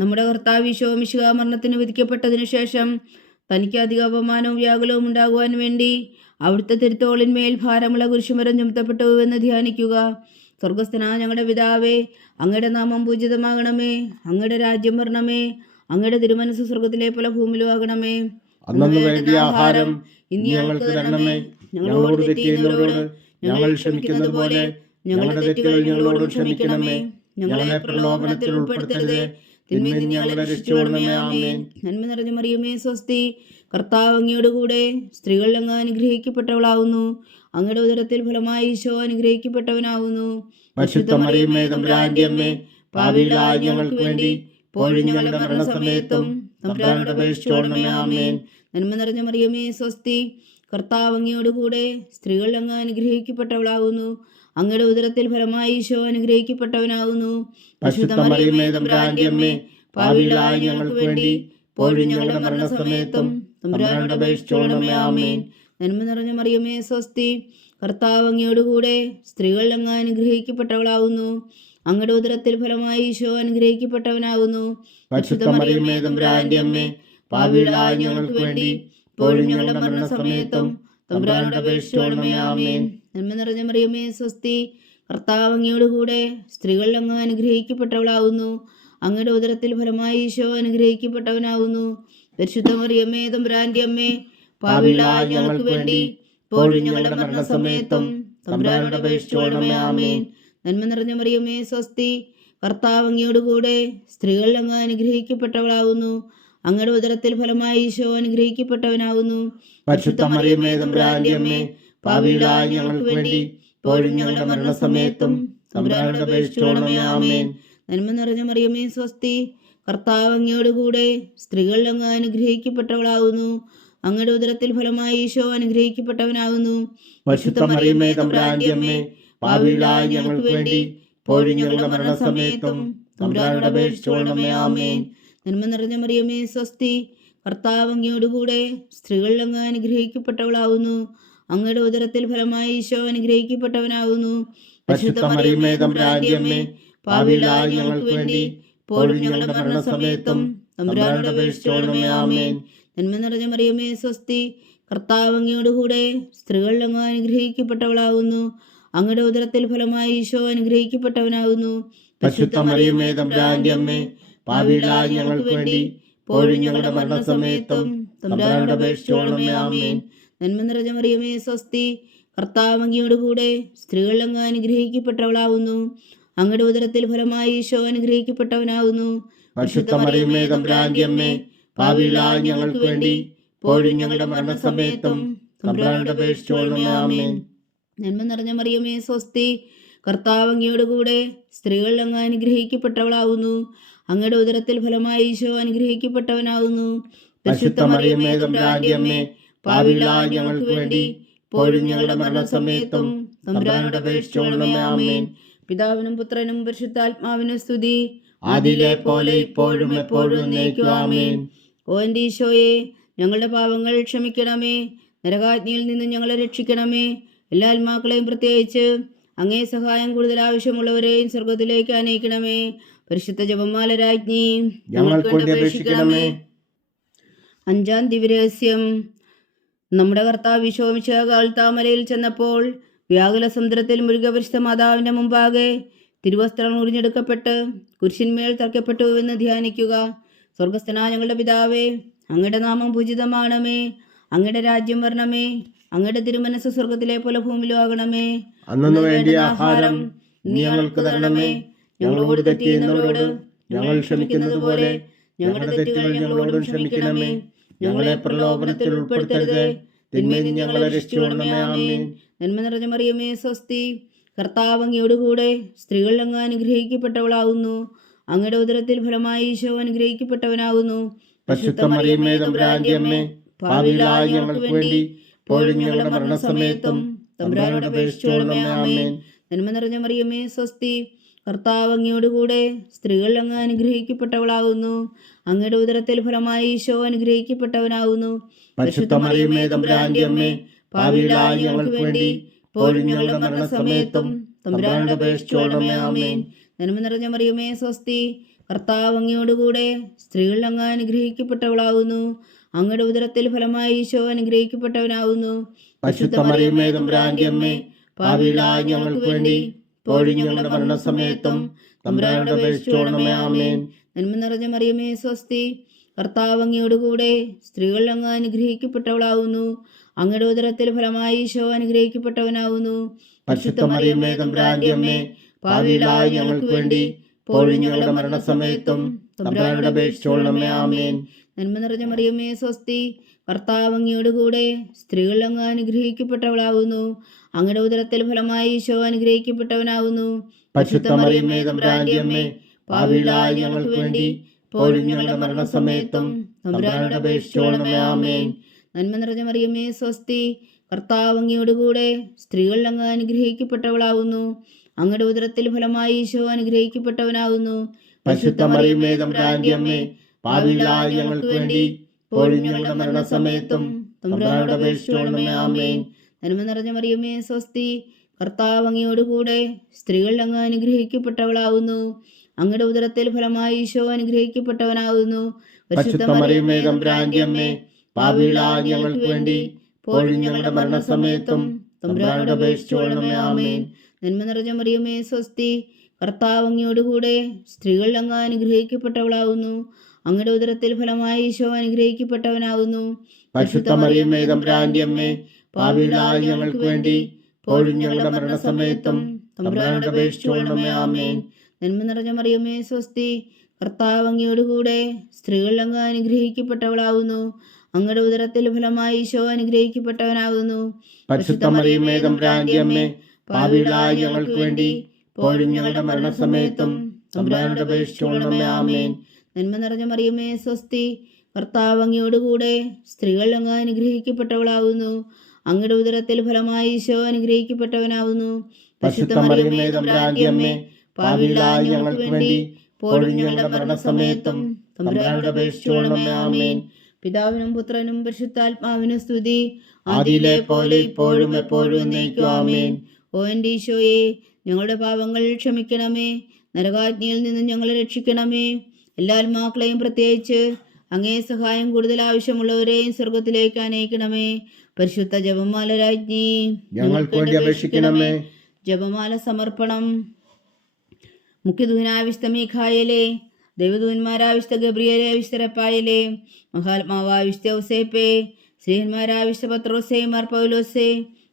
നമ്മുടെ കർത്താവ് ഈശോ മിശിഹാ മരണത്തിന് വിധിക്കപ്പെട്ടതിനു ശേഷം തനിക്ക് അധിക അപമാനവും വ്യാകുലവും ഉണ്ടാകുവാൻ വേണ്ടി അവിടുത്തെ തിരുത്തോളിന്മേൽ ഭാരമുള്ള കുരിശുമരം ചുമത്തപ്പെട്ടുവെന്ന് ധ്യാനിക്കുക. സ്വർഗസ്ഥനായ ഞങ്ങളുടെ പിതാവേ, അങ്ങയുടെ നാമം പൂജിതമാകണമേ. അങ്ങയുടെ രാജ്യം വരണമേ. അങ്ങയുടെ തിരുമനസ്സ് സ്വർഗത്തിലെ പോലെ ഭൂമിയിലും ആകണമേ. അന്നു വേണ്ടിയ ആഹാരം ഇന്ന് ഞങ്ങൾക്ക് തരണമേ. ഞങ്ങളോട് തെറ്റ് ചെയ്യുന്നവരോട് ഞങ്ങൾ ക്ഷമിക്കുന്നത് പോലെ ഞങ്ങളുടെ തെറ്റുകൾ ഞങ്ങളോടും ക്ഷമിക്കണമേ. ഞങ്ങളെ പ്രലോഭനത്തിൽ ഉൾപ്പെടുത്തരുതേ, തിന്മയിൽ നിന്ന് ഞങ്ങളെ രക്ഷിച്ചുകൊള്ളണമേ. ആമേൻ. നന്മ നിറഞ്ഞ മറിയമേ, സ്വസ്തി. കർത്താവ് അങ്ങയോടുകൂടെ സ്ത്രീകൾ അങ്ങ് അനുഗ്രഹിക്കപ്പെട്ടവളാവുന്നു. അങ്ങയുടെ ഉദരത്തിൽ ഫലമായി ഈശോ അനുഗ്രഹിക്കപ്പെട്ടവനാവുന്നു. പരിശുദ്ധ മറിയമേ, തമ്പുരാന്റെ അമ്മേ, പാപികളായ ഞങ്ങൾക്ക് വേണ്ടി ഇപ്പോഴും ഞങ്ങളുടെ മരണസമയത്തും തമ്പുരാനോട് അപേക്ഷിച്ചുകൊള്ളണമേ. ആമേൻ. നന്മ നിറഞ്ഞ മറിയമേ, സ്വസ്തി. കർത്താവ് അങ്ങയോടുകൂടെ സ്ത്രീകൾ അങ്ങ് അനുഗ്രഹിക്കപ്പെട്ടവളാവുന്നു. അങ്ങയുടെ ഉദരത്തിൽ ഫലമായി ഈശോ അനുഗ്രഹിക്കപ്പെട്ടവനാവുന്നു. പരിശുദ്ധ മറിയമേ, തമ്പുരാന്റെ അമ്മേ, പാപികളായ ഞങ്ങൾക്ക് വേണ്ടി ഇപ്പോഴും ഞങ്ങളുടെ മരണസമയത്തും തമ്പുരാനോട് അപേക്ഷിച്ചുകൊള്ളണമേ. ആമേൻ. നന്മ നിറഞ്ഞ മറിയമേ, സ്വസ്തി. കർത്താവ് അങ്ങയോടുകൂടെ സ്ത്രീകൾ അങ്ങ് അനുഗ്രഹിക്കപ്പെട്ടവളാവുന്നു. അങ്ങയുടെ ഉദരത്തിൽ ഫലമായി ഈശോ അനുഗ്രഹിക്കപ്പെട്ടവനാവുന്നു. പരിശുദ്ധ മറിയമേ, തമ്പുരാന്റെ അമ്മേ, പാപികളായ ഞങ്ങൾക്ക് വേണ്ടി ഇപ്പോഴും ഞങ്ങളുടെ മരണസമയത്തും തമ്പുരാനോട് അപേക്ഷിച്ചുകൊള്ളണമേ. ആമേൻ. നന്മ നിറഞ്ഞ മറിയമേ, സ്വസ്തി. കർത്താവ് അങ്ങയോടുകൂടെ സ്ത്രീകൾ അങ്ങ് അനുഗ്രഹിക്കപ്പെട്ടവളാവുന്നു. അങ്ങയുടെ ഉദരത്തിൽ ഫലമായി ഈശോ അനുഗ്രഹിക്കപ്പെട്ടവനാവുന്നു. പരിശുദ്ധ മറിയമേ, തമ്പുരാന്റെ അമ്മേ, പാപികളായ ഞങ്ങൾക്ക് വേണ്ടി ഇപ്പോഴും ഞങ്ങളുടെ മരണസമയത്തും തമ്പുരാനോട് അപേക്ഷിച്ചുകൊള്ളണമേ. ആമേൻ. നന്മ നിറഞ്ഞ മറിയമേ, സ്വസ്തി. കർത്താവ് അങ്ങയോടുകൂടെ സ്ത്രീകൾ അങ്ങ് അനുഗ്രഹിക്കപ്പെട്ടവളാവുന്നു. അങ്ങയുടെ ഉദരത്തിൽ ഫലമായി ഈശോ അനുഗ്രഹിക്കപ്പെട്ടവനാവുന്നു. പരിശുദ്ധ മറിയമേ, തമ്പുരാന്റെ അമ്മേ, പാപികളായ ഞങ്ങൾക്ക് വേണ്ടി ഇപ്പോഴും ഞങ്ങളുടെ മരണസമയത്തും തമ്പുരാനോട് അപേക്ഷിച്ചുകൊള്ളണമേ. ആമേൻ. നന്മ നിറഞ്ഞ മറിയമേ, സ്വസ്തി. കർത്താവ് അങ്ങയോടുകൂടെ സ്ത്രീകൾ അങ്ങ് അനുഗ്രഹിക്കപ്പെട്ടവളാവുന്നു. അങ്ങയുടെ ഉദരത്തിൽ ഫലമായി ഈശോ അനുഗ്രഹിക്കപ്പെട്ടവനാവുന്നു. പരിശുദ്ധ മറിയമേ, തമ്പുരാന്റെ അമ്മേ, പാപികളായ ഞങ്ങൾക്ക് വേണ്ടി ഇപ്പോഴും ഞങ്ങളുടെ മരണസമയത്തും തമ്പുരാനോട് അപേക്ഷിച്ചുകൊള്ളണമേ. ആമേൻ. നന്മ നിറഞ്ഞ മറിയമേ, സ്വസ്തി. കർത്താവ് അങ്ങയോടുകൂടെ സ്ത്രീകൾ അങ്ങ് അനുഗ്രഹിക്കപ്പെട്ടവളാവുന്നു. അങ്ങയുടെ ഉദരത്തിൽ ഫലമായി ഈശോ അനുഗ്രഹിക്കപ്പെട്ടവനാവുന്നു. പരിശുദ്ധ മറിയമേ, തമ്പുരാന്റെ അമ്മേ, പാപികളായ ഞങ്ങൾക്ക് വേണ്ടി ഇപ്പോഴും ഞങ്ങളുടെ മരണസമയത്തും തമ്പുരാനോട് അപേക്ഷിച്ചുകൊള്ളണമേ. ആമേൻ. നന്മ നിറഞ്ഞ മറിയമേ, സ്വസ്തി. കർത്താവ് അങ്ങയോടുകൂടെ സ്ത്രീകൾ അങ്ങ് അനുഗ്രഹിക്കപ്പെട്ടവളാവുന്നു. അങ്ങയുടെ ഉദരത്തിൽ ഫലമായി ഈശോ അനുഗ്രഹിക്കപ്പെട്ടവനാവുന്നു. പരിശുദ്ധ മറിയമേ, തമ്പുരാന്റെ അമ്മേ, പാപികളായ ഞങ്ങൾക്ക് വേണ്ടി ഇപ്പോഴും ഞങ്ങളുടെ മരണസമയത്തും തമ്പുരാനോട് അപേക്ഷിച്ചുകൊള്ളണമേ. ആമേൻ. നന്മ നിറഞ്ഞ മറിയമേ, സ്വസ്തി. കർത്താവ് അങ്ങയോടുകൂടെ സ്ത്രീകൾ അങ്ങ് അനുഗ്രഹിക്കപ്പെട്ടവളാവുന്നു. അങ്ങയുടെ ഉദരത്തിൽ ഫലമായി ഈശോ അനുഗ്രഹിക്കപ്പെട്ടവനാവുന്നു. പരിശുദ്ധ മറിയമേ, തമ്പുരാന്റെ അമ്മേ, പാപികളായ ഞങ്ങൾക്ക് വേണ്ടി ഇപ്പോഴും ഞങ്ങളുടെ മരണസമയത്തും തമ്പുരാനോട് അപേക്ഷിച്ചുകൊള്ളണമേ. ആമേൻ. നന്മ നിറഞ്ഞ മറിയമേ, സ്വസ്തി. കർത്താവ് അങ്ങയോടുകൂടെ സ്ത്രീകൾ അങ്ങ് അനുഗ്രഹിക്കപ്പെട്ടവളാവുന്നു. അങ്ങയുടെ ഉദരത്തിൽ ഫലമായി ഈശോ അനുഗ്രഹിക്കപ്പെട്ടവനാവുന്നു. പരിശുദ്ധ മറിയമേ, തമ്പുരാന്റെ അമ്മേ, പാപികളായ ഞങ്ങൾക്ക് വേണ്ടി ഇപ്പോഴും ഞങ്ങളുടെ മരണസമയത്തും തമ്പുരാനോട് അപേക്ഷിച്ചുകൊള്ളണമേ. ആമേൻ. പിതാവിനും പുത്രനും പരിശുദ്ധാത്മാവിനും സ്തുതി. ആദിയിലെ പോലെ ഇപ്പോഴും എപ്പോഴും എന്നേക്കും. ആമേൻ. ഓ എൻ്റെ ഈശോയെ, ഞങ്ങളുടെ പാപങ്ങൾ ക്ഷമിക്കണമേ. നരകാഗ്നിയിൽ നിന്ന് ഞങ്ങളെ രക്ഷിക്കണമേ. എല്ലാ ആത്മാക്കളെയും പ്രത്യേകിച്ച് അങ്ങേ സഹായം കൂടുതൽ ആവശ്യമുള്ളവരെയും സ്വർഗത്തിലേക്ക് അനയിക്കണമേ. പരിശുദ്ധ ജപമാല രാജ്ഞി, ഞങ്ങൾക്ക് വേണ്ടി അപേക്ഷിക്കണമേ. 5-ാം ദിവ്യരഹസ്യം. നമ്മുടെ കർത്താവ് ഈശോ താമരയിൽ ചെന്നപ്പോൾ വ്യാകുല സമുദ്രത്തിൽ മുഴുകിയ പരിശുദ്ധ മാതാവിൻ്റെ മുമ്പാകെ തിരുവസ്ത്രം ഉറിഞ്ഞെടുക്കപ്പെട്ട് കുരിശിന്മേൽ തറയ്ക്കപ്പെട്ടുവെന്ന് ധ്യാനിക്കുക. സ്വർഗസ്ഥനായ ഞങ്ങളുടെ പിതാവേ, അങ്ങയുടെ നാമം പൂജിതമാകണമേ. അങ്ങയുടെ രാജ്യം വരണമേ. അങ്ങയുടെ തിരുമനസ്സ് സ്വർഗത്തിലെ പോലെ ഭൂമിയിലും ആകണമേ. അന്നു വേണ്ടിയ ആഹാരം ഇന്ന് ഞങ്ങൾക്ക് തരണമേ. ഞങ്ങളോട് തെറ്റ് ചെയ്യുന്നവരോട് ഞങ്ങൾ ക്ഷമിക്കുന്നത് പോലെ ഞങ്ങളുടെ തെറ്റുകൾ ഞങ്ങളോടും ക്ഷമിക്കണമേ. ഞങ്ങളെ പ്രലോഭനത്തിൽ ഉൾപ്പെടുത്തരുതേ, തിന്മയിൽ നിന്ന് ഞങ്ങളെ രക്ഷിച്ചുകൊള്ളണമേ. ആമേൻ. നന്മ നിറഞ്ഞ മറിയമേ, സ്വസ്തി. കർത്താവ് അങ്ങയോടുകൂടെ സ്ത്രീകൾ അങ്ങ് അനുഗ്രഹിക്കപ്പെട്ടവളാവുന്നു. അങ്ങയുടെ ഉദരത്തിൽ ഫലമായി ഈശോ അനുഗ്രഹിക്കപ്പെട്ടവനാകുന്നു. പരിശുദ്ധ മറിയമേ, തമ്പുരാന്റെ അമ്മേ, പാപികളായ ഞങ്ങൾക്ക് വേണ്ടി ഇപ്പോഴും ഞങ്ങളുടെ മരണസമയത്തും തമ്പുരാനോട് അപേക്ഷിച്ചുകൊള്ളണമേ. ആമേൻ. നന്മ നിറഞ്ഞ മറിയമേ, സ്വസ്തി. കർത്താവ് അങ്ങയോടുകൂടെ സ്ത്രീകൾ അങ്ങ് അനുഗ്രഹിക്കപ്പെട്ടവളാകുന്നു. അങ്ങയുടെ ഉദരത്തിൽ ഫലമായി ഈശോ അനുഗ്രഹിക്കപ്പെട്ടവനാകുന്നു. പരിശുദ്ധ മറിയമേ, തമ്പുരാന്റെ അമ്മേ, പാപികളായ ഞങ്ങൾക്ക് വേണ്ടി ഇപ്പോഴും ഞങ്ങളുടെ മരണസമയത്തും തമ്പുരാനോട് അപേക്ഷിച്ചുകൊള്ളണമേ. ആമേൻ. നന്മ നിറഞ്ഞ മറിയമേ, സ്വസ്തി. കർത്താവ് അങ്ങയോടുകൂടെ സ്ത്രീകൾ അങ്ങ് അനുഗ്രഹിക്കപ്പെട്ടവളാകുന്നു. അങ്ങയുടെ ഉദരത്തിൽ ഫലമായി ഈശോ അനുഗ്രഹിക്കപ്പെട്ടവനാവുന്നു. പരിശുദ്ധ മറിയമേ തമ്പുരാന്റെ അമ്മേ, പാപികളായ ഞങ്ങൾക്ക് വേണ്ടി ഇപ്പോഴും ഞങ്ങളുടെ മരണസമയത്തും തമ്പുരാനോട് അപേക്ഷിച്ചുകൊള്ളണമേ. ആമേൻ. നന്മ നിറഞ്ഞ മറിയമേ സ്വസ്തി, കർത്താവ് അങ്ങയോടുകൂടെ സ്ത്രീകൾ അങ്ങ് അനുഗ്രഹിക്കപ്പെട്ടവളാവുന്നു. അങ്ങയുടെ ഉദരത്തിൽ ഫലമായി ഈശോ അനുഗ്രഹിക്കപ്പെട്ടവനാവുന്നു. പരിശുദ്ധ മറിയമേ തമ്പുരാന്റെ അമ്മേ, പാപികളായ ഞങ്ങൾക്ക് വേണ്ടി ഇപ്പോഴും ഞങ്ങളുടെ മരണസമയത്തും തമ്പുരാനോട് അപേക്ഷിച്ചുകൊള്ളണമേ. ആമേൻ. നന്മ നിറഞ്ഞ മറിയമേ സ്വസ്തി, കർത്താവ് അങ്ങയോടുകൂടെ സ്ത്രീകൾ അങ്ങ് അനുഗ്രഹിക്കപ്പെട്ടവളാവുന്നു. അങ്ങയുടെ ഉദരത്തിൽ ഫലമായി ഈശോ അനുഗ്രഹിക്കപ്പെട്ടവനാവുന്നു. പരിശുദ്ധ മറിയമേ തമ്പുരാന്റെ അമ്മേ, പാപികളായ ഞങ്ങൾക്ക് വേണ്ടി ഇപ്പോഴും ഞങ്ങളുടെ മരണസമയത്തും തമ്പുരാനോട് അപേക്ഷിച്ചുകൊള്ളണമേ. ആമേൻ. നന്മ നിറഞ്ഞ മറിയമേ സ്വസ്തി, കർത്താവ് അങ്ങയോടുകൂടെ സ്ത്രീകൾ അങ്ങ് അനുഗ്രഹിക്കപ്പെട്ടവളാവുന്നു. അങ്ങയുടെ ഉദരത്തിൽ ഫലമായി ഈശോ അനുഗ്രഹിക്കപ്പെട്ടവനാവുന്നു. പരിശുദ്ധ മറിയമേ തമ്പുരാന്റെ അമ്മേ, പാപികളായ ഞങ്ങൾക്ക് വേണ്ടി ഇപ്പോഴും ഞങ്ങളുടെ മരണസമയത്തും തമ്പുരാനോട് അപേക്ഷിച്ചുകൊള്ളണമേ. ആമേൻ. നന്മ നിറഞ്ഞ മറിയമേ സ്വസ്തി, കർത്താവ് അങ്ങയോടുകൂടെ സ്ത്രീകൾ അങ്ങ് അനുഗ്രഹിക്കപ്പെട്ടവളാവുന്നു. അങ്ങയുടെ ഉദരത്തിൽ ഫലമായി ഈശോ അനുഗ്രഹിക്കപ്പെട്ടവനാവുന്നു. പരിശുദ്ധ മറിയമേ തമ്പുരാന്റെ അമ്മേ, പാപികളായ ഞങ്ങൾക്ക് വേണ്ടി ഇപ്പോഴും ഞങ്ങളുടെ മരണസമയത്തും തമ്പുരാനോട് അപേക്ഷിച്ചുകൊള്ളണമേ. ആമേൻ. നന്മ നിറഞ്ഞ മറിയമേ സ്വസ്തി, കർത്താവ് അങ്ങയോടുകൂടെ സ്ത്രീകൾ അങ്ങ് അനുഗ്രഹിക്കപ്പെട്ടവളാവുന്നു. അങ്ങയുടെ ഉദരത്തിൽ ഫലമായി ഈശോ അനുഗ്രഹിക്കപ്പെട്ടവനാവുന്നു. പരിശുദ്ധ മറിയമേ തമ്പുരാന്റെ അമ്മേ, പാപികളായ ഞങ്ങൾക്ക് വേണ്ടി ഇപ്പോഴും ഞങ്ങളുടെ മരണസമയത്തും തമ്പുരാനോട് അപേക്ഷിച്ചുകൊള്ളണമേ. ആമേൻ. നന്മ നിറഞ്ഞ മറിയമേ സ്വസ്തി, കർത്താവ് അങ്ങയോടുകൂടെ സ്ത്രീകൾ അങ്ങ് അനുഗ്രഹിക്കപ്പെട്ടവളാവുന്നു. അങ്ങയുടെ ഉദരത്തിൽ ഫലമായി ഈശോ അനുഗ്രഹിക്കപ്പെട്ടവനാകുന്നു. പരിശുദ്ധ മറിയമേ തമ്പുരാന്റെ അമ്മേ, പാപികളായ ഞങ്ങൾക്ക് വേണ്ടി ഇപ്പോഴും ഞങ്ങളുടെ മരണസമയത്തും തമ്പുരാനോട് അപേക്ഷിച്ചുകൊള്ളണമേ. ആമേൻ. നന്മ നിറഞ്ഞ മറിയമേ സ്വസ്തി, കർത്താവ് അങ്ങയോടുകൂടെ സ്ത്രീകൾ അങ്ങ് അനുഗ്രഹിക്കപ്പെട്ടവളാകുന്നു. അങ്ങയുടെ ഉദരത്തിൽ ഫലമായി ഈശോ അനുഗ്രഹിക്കപ്പെട്ടവനാകുന്നു. പരിശുദ്ധ മറിയമേ തമ്പുരാന്റെ അമ്മേ, പാപികളായ ഞങ്ങൾക്ക് വേണ്ടി ഇപ്പോഴും ഞങ്ങളുടെ മരണസമയത്തും തമ്പുരാനോട് അപേക്ഷിച്ചുകൊള്ളണമേ. ആമേൻ. പിതാവിനും പുത്രനും പരിശുദ്ധാത്മാവിനും സ്തുതി, ആദിയിലെ പോലെ ഇപ്പോഴും എപ്പോഴും എന്നേക്കും. ആമേൻ. ഓ എൻ്റെ ഈശോയെ, ഞങ്ങളുടെ പാപങ്ങൾ ക്ഷമിക്കണമേ. നരകാജ്ഞയിൽ നിന്നും ഞങ്ങളെ രക്ഷിക്കണമേ. എല്ലാ ആത്മാക്കളെയും പ്രത്യേകിച്ച് അങ്ങേ സഹായം കൂടുതൽ ആവശ്യമുള്ളവരെയും സ്വർഗത്തിലേക്ക് അനയിക്കണമേ. പരിശുദ്ധ ജപമാല രാജ്ഞി, ഞങ്ങൾക്ക് വേണ്ടി അപേക്ഷിക്കണമേ. ജപമാല സമർപ്പണം. മുഖ്യദൂതനായ വിശുദ്ധ മീഖായേലേ, ദൈവദൂതന്മാരായ വിശുദ്ധ ഗബ്രിയേലേ, വിശുദ്ധ റഫായേലേ, മഹാത്മാവായ വിശുദ്ധ ഔസേപ്പേ, ശ്രീഹന്മാരായ വിശുദ്ധ പത്രോസേ, മാർ പൗലോസേ,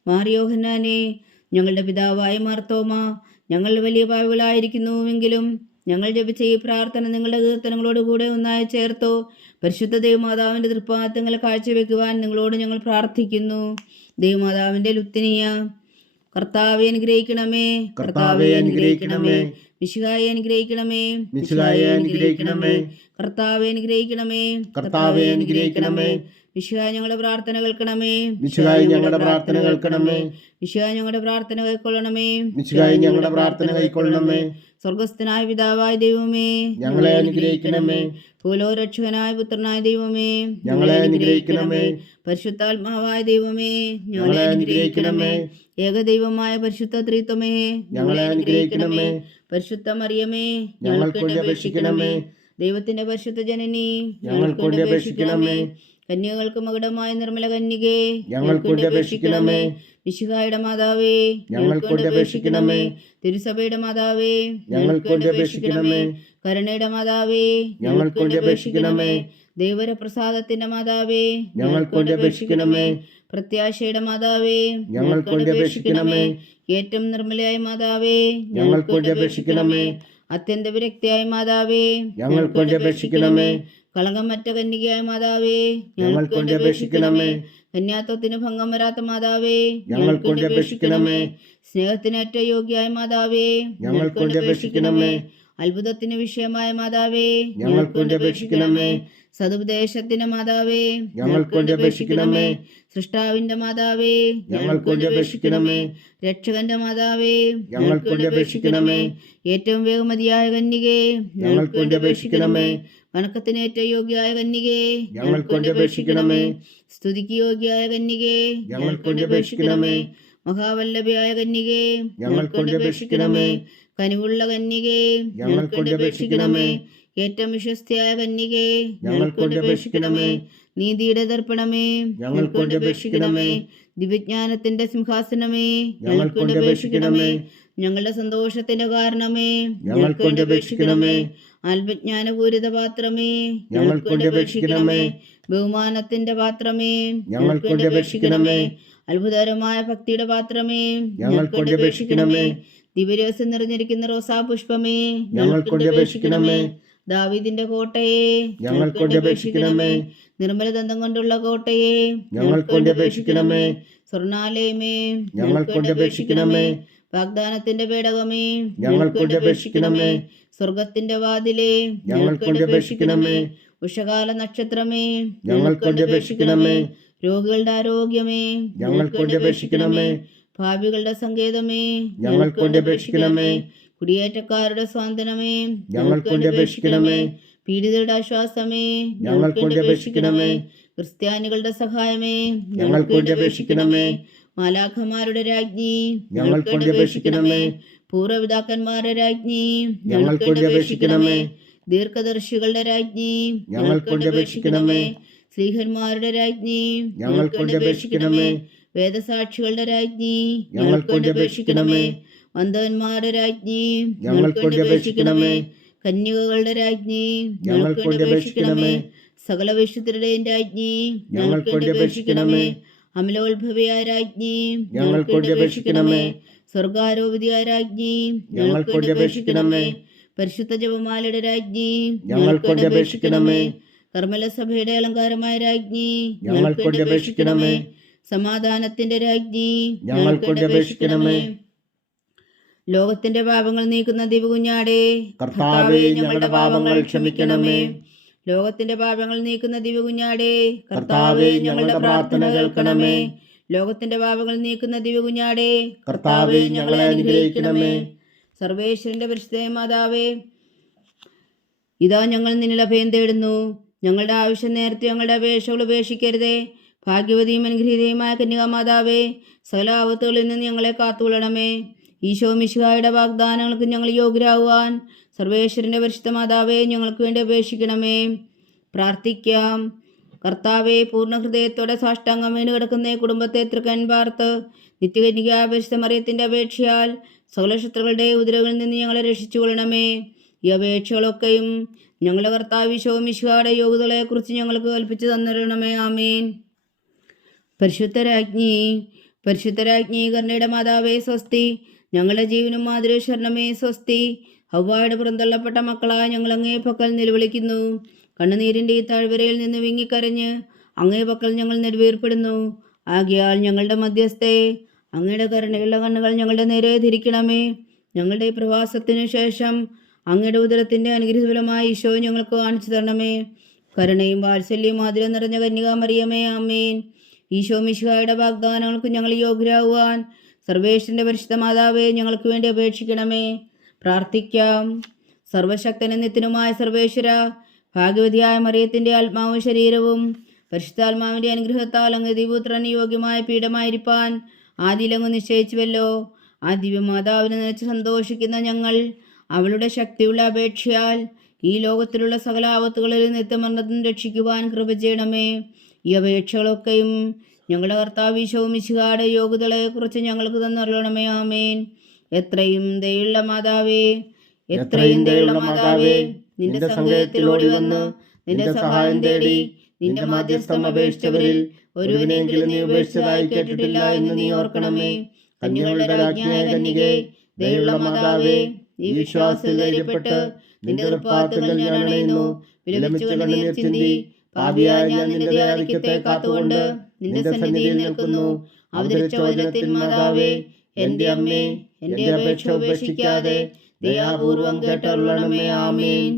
മാർ യോഹന്നാനേ, ഞങ്ങളുടെ പിതാവായ മാർത്തോമ, ഞങ്ങൾ വലിയ പാപികളായിരിക്കുന്നുവെങ്കിലും ഞങ്ങൾ ജപിച്ച ഈ പ്രാർത്ഥന നിങ്ങളുടെ കീർത്തനങ്ങളോടുകൂടെ ഒന്നായി ചേർത്തോ. പരിശുദ്ധ ദൈവമാതാവിൻ്റെ തൃപ്പാദങ്ങൾ കാഴ്ചവെക്കുവാൻ നിങ്ങളോട് ഞങ്ങൾ പ്രാർത്ഥിക്കുന്നു. ദൈവമാതാവിൻ്റെ ലുത്തിനിയ, കർത്താവെ അനുഗ്രഹിക്കണമേ. കർത്താവെ അനുഗ്രഹിക്കണമേ. മിശിഹായെ അനുഗ്രഹിക്കണമേ. മിശിഹായെ അനുഗ്രഹിക്കണമേ. കർത്താവെ അനുഗ്രഹിക്കണമേ. കർത്താവെ അനുഗ്രഹിക്കണമേ. മിശിഹായ ഞങ്ങളുടെ പ്രാർത്ഥന കേൾക്കണമേ. മിശിഹായ ഞങ്ങളുടെ പ്രാർത്ഥന കേൾക്കണമേ. മിശിഹായ ഞങ്ങളുടെ പ്രാർത്ഥന കൈക്കൊള്ളണമേ. മിശിഹായ ഞങ്ങളുടെ പ്രാർത്ഥന കൈക്കൊള്ളണമേ. സ്വർഗസ്ഥനായ പിതാവായ ദൈവമേ, ഞങ്ങളെ അനുഗ്രഹിക്കണമേ. ഭൂലോകരക്ഷകനായ പുത്രനായ ദൈവമേ, ഞങ്ങളെ അനുഗ്രഹിക്കണമേ. പരിശുദ്ധാത്മാവായ ദൈവമേ, ഞങ്ങളെ അനുഗ്രഹിക്കണമേ. ഏകദൈവമായ പരിശുദ്ധ ത്രിത്വമേ, ഞങ്ങളെ അനുഗ്രഹിക്കണമേ. പരിശുദ്ധ മറിയമേ, ഞങ്ങൾക്ക് വേണ്ടി അപേക്ഷിക്കണമേ. ദൈവത്തിന്റെ പരിശുദ്ധ ജനനി, ഞങ്ങൾക്ക് വേണ്ടി അപേക്ഷിക്കണമേ. കന്യകൾക്ക് മകുടമായ നിർമ്മല കന്യകേ, ഞങ്ങൾക്ക് വേണ്ടി അപേക്ഷിക്കണമേ. മിശിഹായുടെ മാതാവേ, ഞങ്ങൾക്ക് വേണ്ടി അപേക്ഷിക്കണമേ. തിരുസഭയുടെ മാതാവേ, ഞങ്ങൾക്ക് വേണ്ടി അപേക്ഷിക്കണമേ. കരുണയുടെ മാതാവേ, ഞങ്ങൾക്ക് വേണ്ടി അപേക്ഷിക്കണമേ. ദൈവപ്രസാദത്തിന്റെ മാതാവേ, ഞങ്ങൾക്ക് വേണ്ടി അപേക്ഷിക്കണമേ. പ്രത്യാശയുടെ മാതാവേ, ഞങ്ങൾക്ക് വേണ്ടി അപേക്ഷിക്കണമേ. ഏറ്റവും നിർമ്മലയായ മാതാവേ, ഞങ്ങൾക്ക് വേണ്ടി അപേക്ഷിക്കണമേ. അത്യന്ത വിരക്തിയായ മാതാവേ, ഞങ്ങൾക്ക് വേണ്ടി അപേക്ഷിക്കണമേ. കളങ്കമറ്റ കന്യകയായ മാതാവേ, ഞങ്ങൾക്ക് വേണ്ടി അപേക്ഷിക്കണമേ. കന്യാത്വത്തിന് ഭംഗം വരാത്ത മാതാവേ, ഞങ്ങൾക്ക് വേണ്ടി അപേക്ഷിക്കണമേ. സ്നേഹത്തിന് ഏറ്റവും യോഗ്യയായ മാതാവേ, ഞങ്ങൾക്ക് വേണ്ടി അപേക്ഷിക്കണമേ. അത്ഭുതത്തിന് വിഷയമായ മാതാവേ, ഞങ്ങൾക്ക് വേണ്ടി അപേക്ഷിക്കണമേ. സതുപദേശത്തിന്റെ മാതാവേ, ഞങ്ങൾക്ക് വേണ്ടി അപേക്ഷിക്കണമേ. സൃഷ്ടാവിന്റെ മാതാവേ, ഞങ്ങൾക്ക് വേണ്ടി അപേക്ഷിക്കണമേ. രക്ഷകന്റെ മാതാവേ, ഞങ്ങൾക്ക് വേണ്ടി അപേക്ഷിക്കണമേ. ഏറ്റവും വേഗമതിയായ കന്യകേ, ഞങ്ങൾക്ക് വേണ്ടി അപേക്ഷിക്കണമേ. വണക്കത്തിന് ഏറ്റവും യോഗ്യയായ കന്യകേ, ഞങ്ങൾക്ക് വേണ്ടി അപേക്ഷിക്കണമേ. സ്തുതിക്ക് യോഗ്യയായ കന്യകേ, ഞങ്ങൾക്ക് വേണ്ടി അപേക്ഷിക്കണമേ. മഹാവല്ലഭയായ കന്യകേ, ഞങ്ങൾക്ക് വേണ്ടി അപേക്ഷിക്കണമേ. കനിവുള്ള കന്യകേ, ഞങ്ങൾക്ക് വേണ്ടി അപേക്ഷിക്കണമേ. ഏറ്റവും വിശ്വസ്തയായ കന്യകേ, ഞങ്ങൾക്ക് വേണ്ടി അപേക്ഷിക്കണമേ. നീതിയുടെ ദർപ്പണമേ, ഞങ്ങൾക്ക് വേണ്ടി അപേക്ഷിക്കണമേ. ദിവ്യജ്ഞാനത്തിന്റെ സിംഹാസനമേ, ഞങ്ങൾക്ക് വേണ്ടി അപേക്ഷിക്കണമേ. ഞങ്ങളുടെ സന്തോഷത്തിന്റെ കാരണമേ, ഞങ്ങൾക്ക് വേണ്ടി അപേക്ഷിക്കണമേ. ആത്മജ്ഞാനപൂരിത പാത്രമേ, ഞങ്ങൾക്ക് വേണ്ടി അപേക്ഷിക്കണമേ. ബഹുമാനത്തിന്റെ പാത്രമേ, ഞങ്ങൾക്ക് വേണ്ടി അപേക്ഷിക്കണമേ. അത്ഭുതകരമായ ഭക്തിയുടെ പാത്രമേ, ഞങ്ങൾക്ക് വേണ്ടി അപേക്ഷിക്കണമേ. ദിവ്യരസം നിറഞ്ഞിരിക്കുന്ന റോസാ പുഷ്പമേ, ഞങ്ങൾക്ക് വേണ്ടി അപേക്ഷിക്കണമേ. ദാവീദിന്റെ കോട്ടയെ, ഞങ്ങൾക്ക് വേണ്ടി അപേക്ഷിക്കണമേ. നിർമ്മല ദന്തം കൊണ്ടുള്ള കോട്ടയെ, ഞങ്ങൾക്ക് വേണ്ടി അപേക്ഷിക്കണമേ. സ്വർണാലയമേ, ഞങ്ങൾക്ക് വേണ്ടി അപേക്ഷിക്കണമേ. വാഗ്ദാനത്തിന്റെ പേടകമേ, ഞങ്ങൾക്ക് വേണ്ടി അപേക്ഷിക്കണമേ. സ്വർഗത്തിന്റെ വാതിലേ, ഞങ്ങൾക്ക് വേണ്ടി അപേക്ഷിക്കണമേ. ഉഷകാല നക്ഷത്രമേ, ഞങ്ങൾക്ക് വേണ്ടി അപേക്ഷിക്കണമേ. രോഗികളുടെ ആരോഗ്യമേ, ഞങ്ങൾക്ക് വേണ്ടി അപേക്ഷിക്കണമേ. ഭാവികളുടെ സങ്കേതമേ, ഞങ്ങൾക്ക് വേണ്ടി അപേക്ഷിക്കണമേ. കുടിയേറ്റക്കാരുടെ സ്വാന്തനമേ, ഞങ്ങൾക്ക് വേണ്ടി അപേക്ഷിക്കണമേ. പീഡിതരുടെ ആശ്വാസമേ, ഞങ്ങൾക്ക് വേണ്ടി അപേക്ഷിക്കണമേ. ക്രിസ്ത്യാനികളുടെ സഹായമേ, ഞങ്ങൾക്ക് വേണ്ടി അപേക്ഷിക്കണമേ. മാലാഖമാരുടെ രാജ്ഞി, ഞങ്ങൾക്ക് വേണ്ടി അപേക്ഷിക്കണമേ. പൂർവ്വപിതാക്കന്മാരുടെ രാജ്ഞി, ഞങ്ങൾക്ക് വേണ്ടി അപേക്ഷിക്കണമേ. ദീർഘദർശികളുടെ രാജ്ഞി, ഞങ്ങൾക്ക് വേണ്ടി അപേക്ഷിക്കണമേ. സ്ലീഹന്മാരുടെ രാജ്ഞി, ഞങ്ങൾക്ക് വേണ്ടി അപേക്ഷിക്കണമേ. വേദസാക്ഷികളുടെ രാജ്ഞി, ഞങ്ങൾക്ക് വേണ്ടി അപേക്ഷിക്കണമേ. വന്ധവന്മാരുടെ രാജ്ഞി, ഞങ്ങൾക്ക് വേണ്ടി അപേക്ഷിക്കണമേ. കന്യകകളുടെ രാജ്ഞി, ഞങ്ങൾക്ക് വേണ്ടി അപേക്ഷിക്കണമേ. സകല വിശുദ്ധരുടെയും രാജ്ഞി, ഞങ്ങൾക്ക് വേണ്ടി അപേക്ഷിക്കണമേ. അമലോത്ഭവിയായ രാജ്ഞി, ഞങ്ങൾക്ക് വേണ്ടി അപേക്ഷിക്കണമേ. സ്വർഗാരോപിതയായ രാജ്ഞി, ഞങ്ങൾക്ക് വേണ്ടി അപേക്ഷിക്കണമേ. പരിശുദ്ധ ജപമാലയുടെ രാജ്ഞി, ഞങ്ങൾക്ക് വേണ്ടി അപേക്ഷിക്കണമേ. കർമ്മല സഭയുടെ അലങ്കാരമായ രാജ്ഞി, ഞങ്ങൾക്ക് വേണ്ടി അപേക്ഷിക്കണമേ. സമാധാനത്തിന്റെ രാജ്ഞി, ഞങ്ങൾക്ക് വേണ്ടി അപേക്ഷിക്കണമേ. ലോകത്തിന്റെ പാപങ്ങൾ നീക്കുന്ന ദിവകുഞ്ഞാടേ, കർത്താവേ, ഞങ്ങളുടെ പാപങ്ങൾ ക്ഷമിക്കണമേ. ലോകത്തിന്റെ പാപങ്ങൾ നീക്കുന്ന ദിവകുഞ്ഞാടേ, കർത്താവേ, ഞങ്ങളുടെ പ്രാർത്ഥന കേൾക്കണമേ. ലോകത്തിന്റെ പാപങ്ങൾ നീക്കുന്ന ദിവകുഞ്ഞാടേ, കർത്താവേ, ഞങ്ങളെ അനുഗ്രഹിക്കണമേ. സർവേശ്വരന്റെ പരിശുദ്ധ മാതാവേ, ഇതാ ഞങ്ങൾ നിന്നിൽ അഭയം തേടുന്നു. ഞങ്ങളുടെ ആവശ്യം നേരത്തെ ഞങ്ങളുടെ അപേക്ഷകൾ ഉപേക്ഷിക്കരുതേ. ഭാഗ്യവതിയും അനുഗ്രഹീതയുമായ കന്യകാമാതാവേ, സകല ആപത്തുകളിൽ നിന്ന് ഞങ്ങളെ കാത്തുകൊള്ളണമേ. ഈശോ മിശിഹായുടെ വാഗ്ദാനങ്ങൾക്ക് ഞങ്ങൾ യോഗ്യരാകുവാൻ സർവേശ്വരന്റെ പരിശുദ്ധ മാതാവേ, ഞങ്ങൾക്ക് വേണ്ടി അപേക്ഷിക്കണമേ. പ്രാർത്ഥിക്കാം. കർത്താവെ, പൂർണ്ണ ഹൃദയത്തോടെ സാഷ്ടാംഗം വീണ് കിടക്കുന്ന ഈ കുടുംബത്തെ തൃക്കൻ പാർത്ത് നിത്യകന്യകാ പരിശുദ്ധ മറിയത്തിന്റെ അപേക്ഷയാൽ സകല ശത്രുക്കളുടെ ഉപദ്രവങ്ങളിൽ നിന്ന് ഞങ്ങളെ രക്ഷിച്ചുകൊള്ളണമേ. ഈ അപേക്ഷകളൊക്കെയും ഞങ്ങളുടെ കർത്താവ് ഈശോ മിശിഹായുടെ യോഗ്യതകളെക്കുറിച്ച് ഞങ്ങൾക്ക് കൽപ്പിച്ചു തന്നിരണമേ. ആമേൻ. പരിശുദ്ധരാജ്ഞി കരുണയുടെ മാതാവേ സ്വസ്തി. ഞങ്ങളുടെ ജീവനും മാതൃ ശരണമേ സ്വസ്തി. ഹവ്വായുടെ പുറന്തള്ളപ്പെട്ട മക്കളായ ഞങ്ങൾ അങ്ങേ പക്കൽ നിലവിളിക്കുന്നു. കണ്ണുനീരിൻ്റെ ഈ താഴ്വരയിൽ നിന്ന് വിങ്ങിക്കരഞ്ഞ് അങ്ങേ പക്കൽ ഞങ്ങൾ നെടുവീർപ്പെടുന്നു. ആകയാൽ ഞങ്ങളുടെ മധ്യസ്ഥെ അങ്ങയുടെ കരുണയുള്ള കണ്ണുകൾ ഞങ്ങളുടെ നേരെ തിരിക്കണമേ. ഞങ്ങളുടെ പ്രവാസത്തിനു ശേഷം അങ്ങയുടെ ഉദരത്തിൻ്റെ അനുഗ്രഹഫലമായ ഈശോ ഞങ്ങൾക്ക് കാണിച്ചു തരണമേ. കരുണയും വാത്സല്യവും ആദരവും നിറഞ്ഞ കന്യകാമറിയമേ, ആമേൻ. ഈശോ മിശിഹായുടെ വാഗ്ദാനങ്ങൾക്ക് ഞങ്ങൾ യോഗ്യരാകുവാൻ സർവേശ്വരന്റെ പരിശുദ്ധ മാതാവേ, ഞങ്ങൾക്ക് വേണ്ടി അപേക്ഷിക്കണമേ. പ്രാർത്ഥിക്കാം. സർവശക്തനും നിത്യനുമായ സർവേശ്വര, ഭാഗ്യവതിയായ മറിയത്തിൻ്റെ ആത്മാവും ശരീരവും പരിശുദ്ധാത്മാവിൻ്റെ അനുഗ്രഹത്താൽ അങ്ങ് ദിവ്യപുത്രന് യോഗ്യമായ പീഠമായിരിക്കാൻ ആദിയിലങ്ങ് നിശ്ചയിച്ചുവല്ലോ. ആ ദിവ്യമാതാവിനെ നനച്ച് സന്തോഷിക്കുന്ന ഞങ്ങൾ അവളുടെ ശക്തിയുള്ള അപേക്ഷയാൽ ഈ ലോകത്തിലുള്ള സകല ആപത്തുകളിൽ നിത്യമരണത്തിന് രക്ഷിക്കുവാൻ കൃപ ചെയ്യണമേ. ഈ അപേക്ഷകളൊക്കെയും ഞങ്ങളുടെ കർത്താവ് ഈശോ മിശിഹായുടെ യോഗ്യതകളെക്കുറിച്ച് ഞങ്ങൾക്ക് തന്നരുളണമേ. ആമേൻ. എത്രയും ദയുള്ള മാതാവേ, നിന്റെ സങ്കേതത്തിൽ ഓടി വന്ന് നിന്റെ സഹായം തേടി നിന്റെ മാധ്യസ്ഥം അപേക്ഷിച്ചവരിൽ ഒരുവനെങ്കിലും നീ ഉപേക്ഷിച്ചതായി കേട്ടിട്ടില്ല എന്ന് നീ ഓർക്കണമേ. കന്യകളുടെ രാജ്ഞിയായ കന്യകേ, ദയുള്ള മാതാവേ, ഈ വിശ്വാസത്തിൽ ധൈര്യപ്പെട്ട് നിന്റെ തൃപ്പാദത്തിൽ ഞാൻ അണയുന്നു. വിലപിച്ചു കണ്ണുനീർ ചിന്തി പാപിയായ ഞാൻ നിന്റെ ദയാധിക്യത്തെ കാത്തുകൊണ്ട് നിന്റെ സന്നിധിയിൽ നിൽക്കുന്നു. അവതരിച്ച വചനത്തിൽ മാതാവേ, എന്റെ അമ്മേ, എന്റെ അപേക്ഷ ഉപേക്ഷിക്കാതെ ദയാപൂർവം കേട്ടരുളണമേ. ആമേൻ.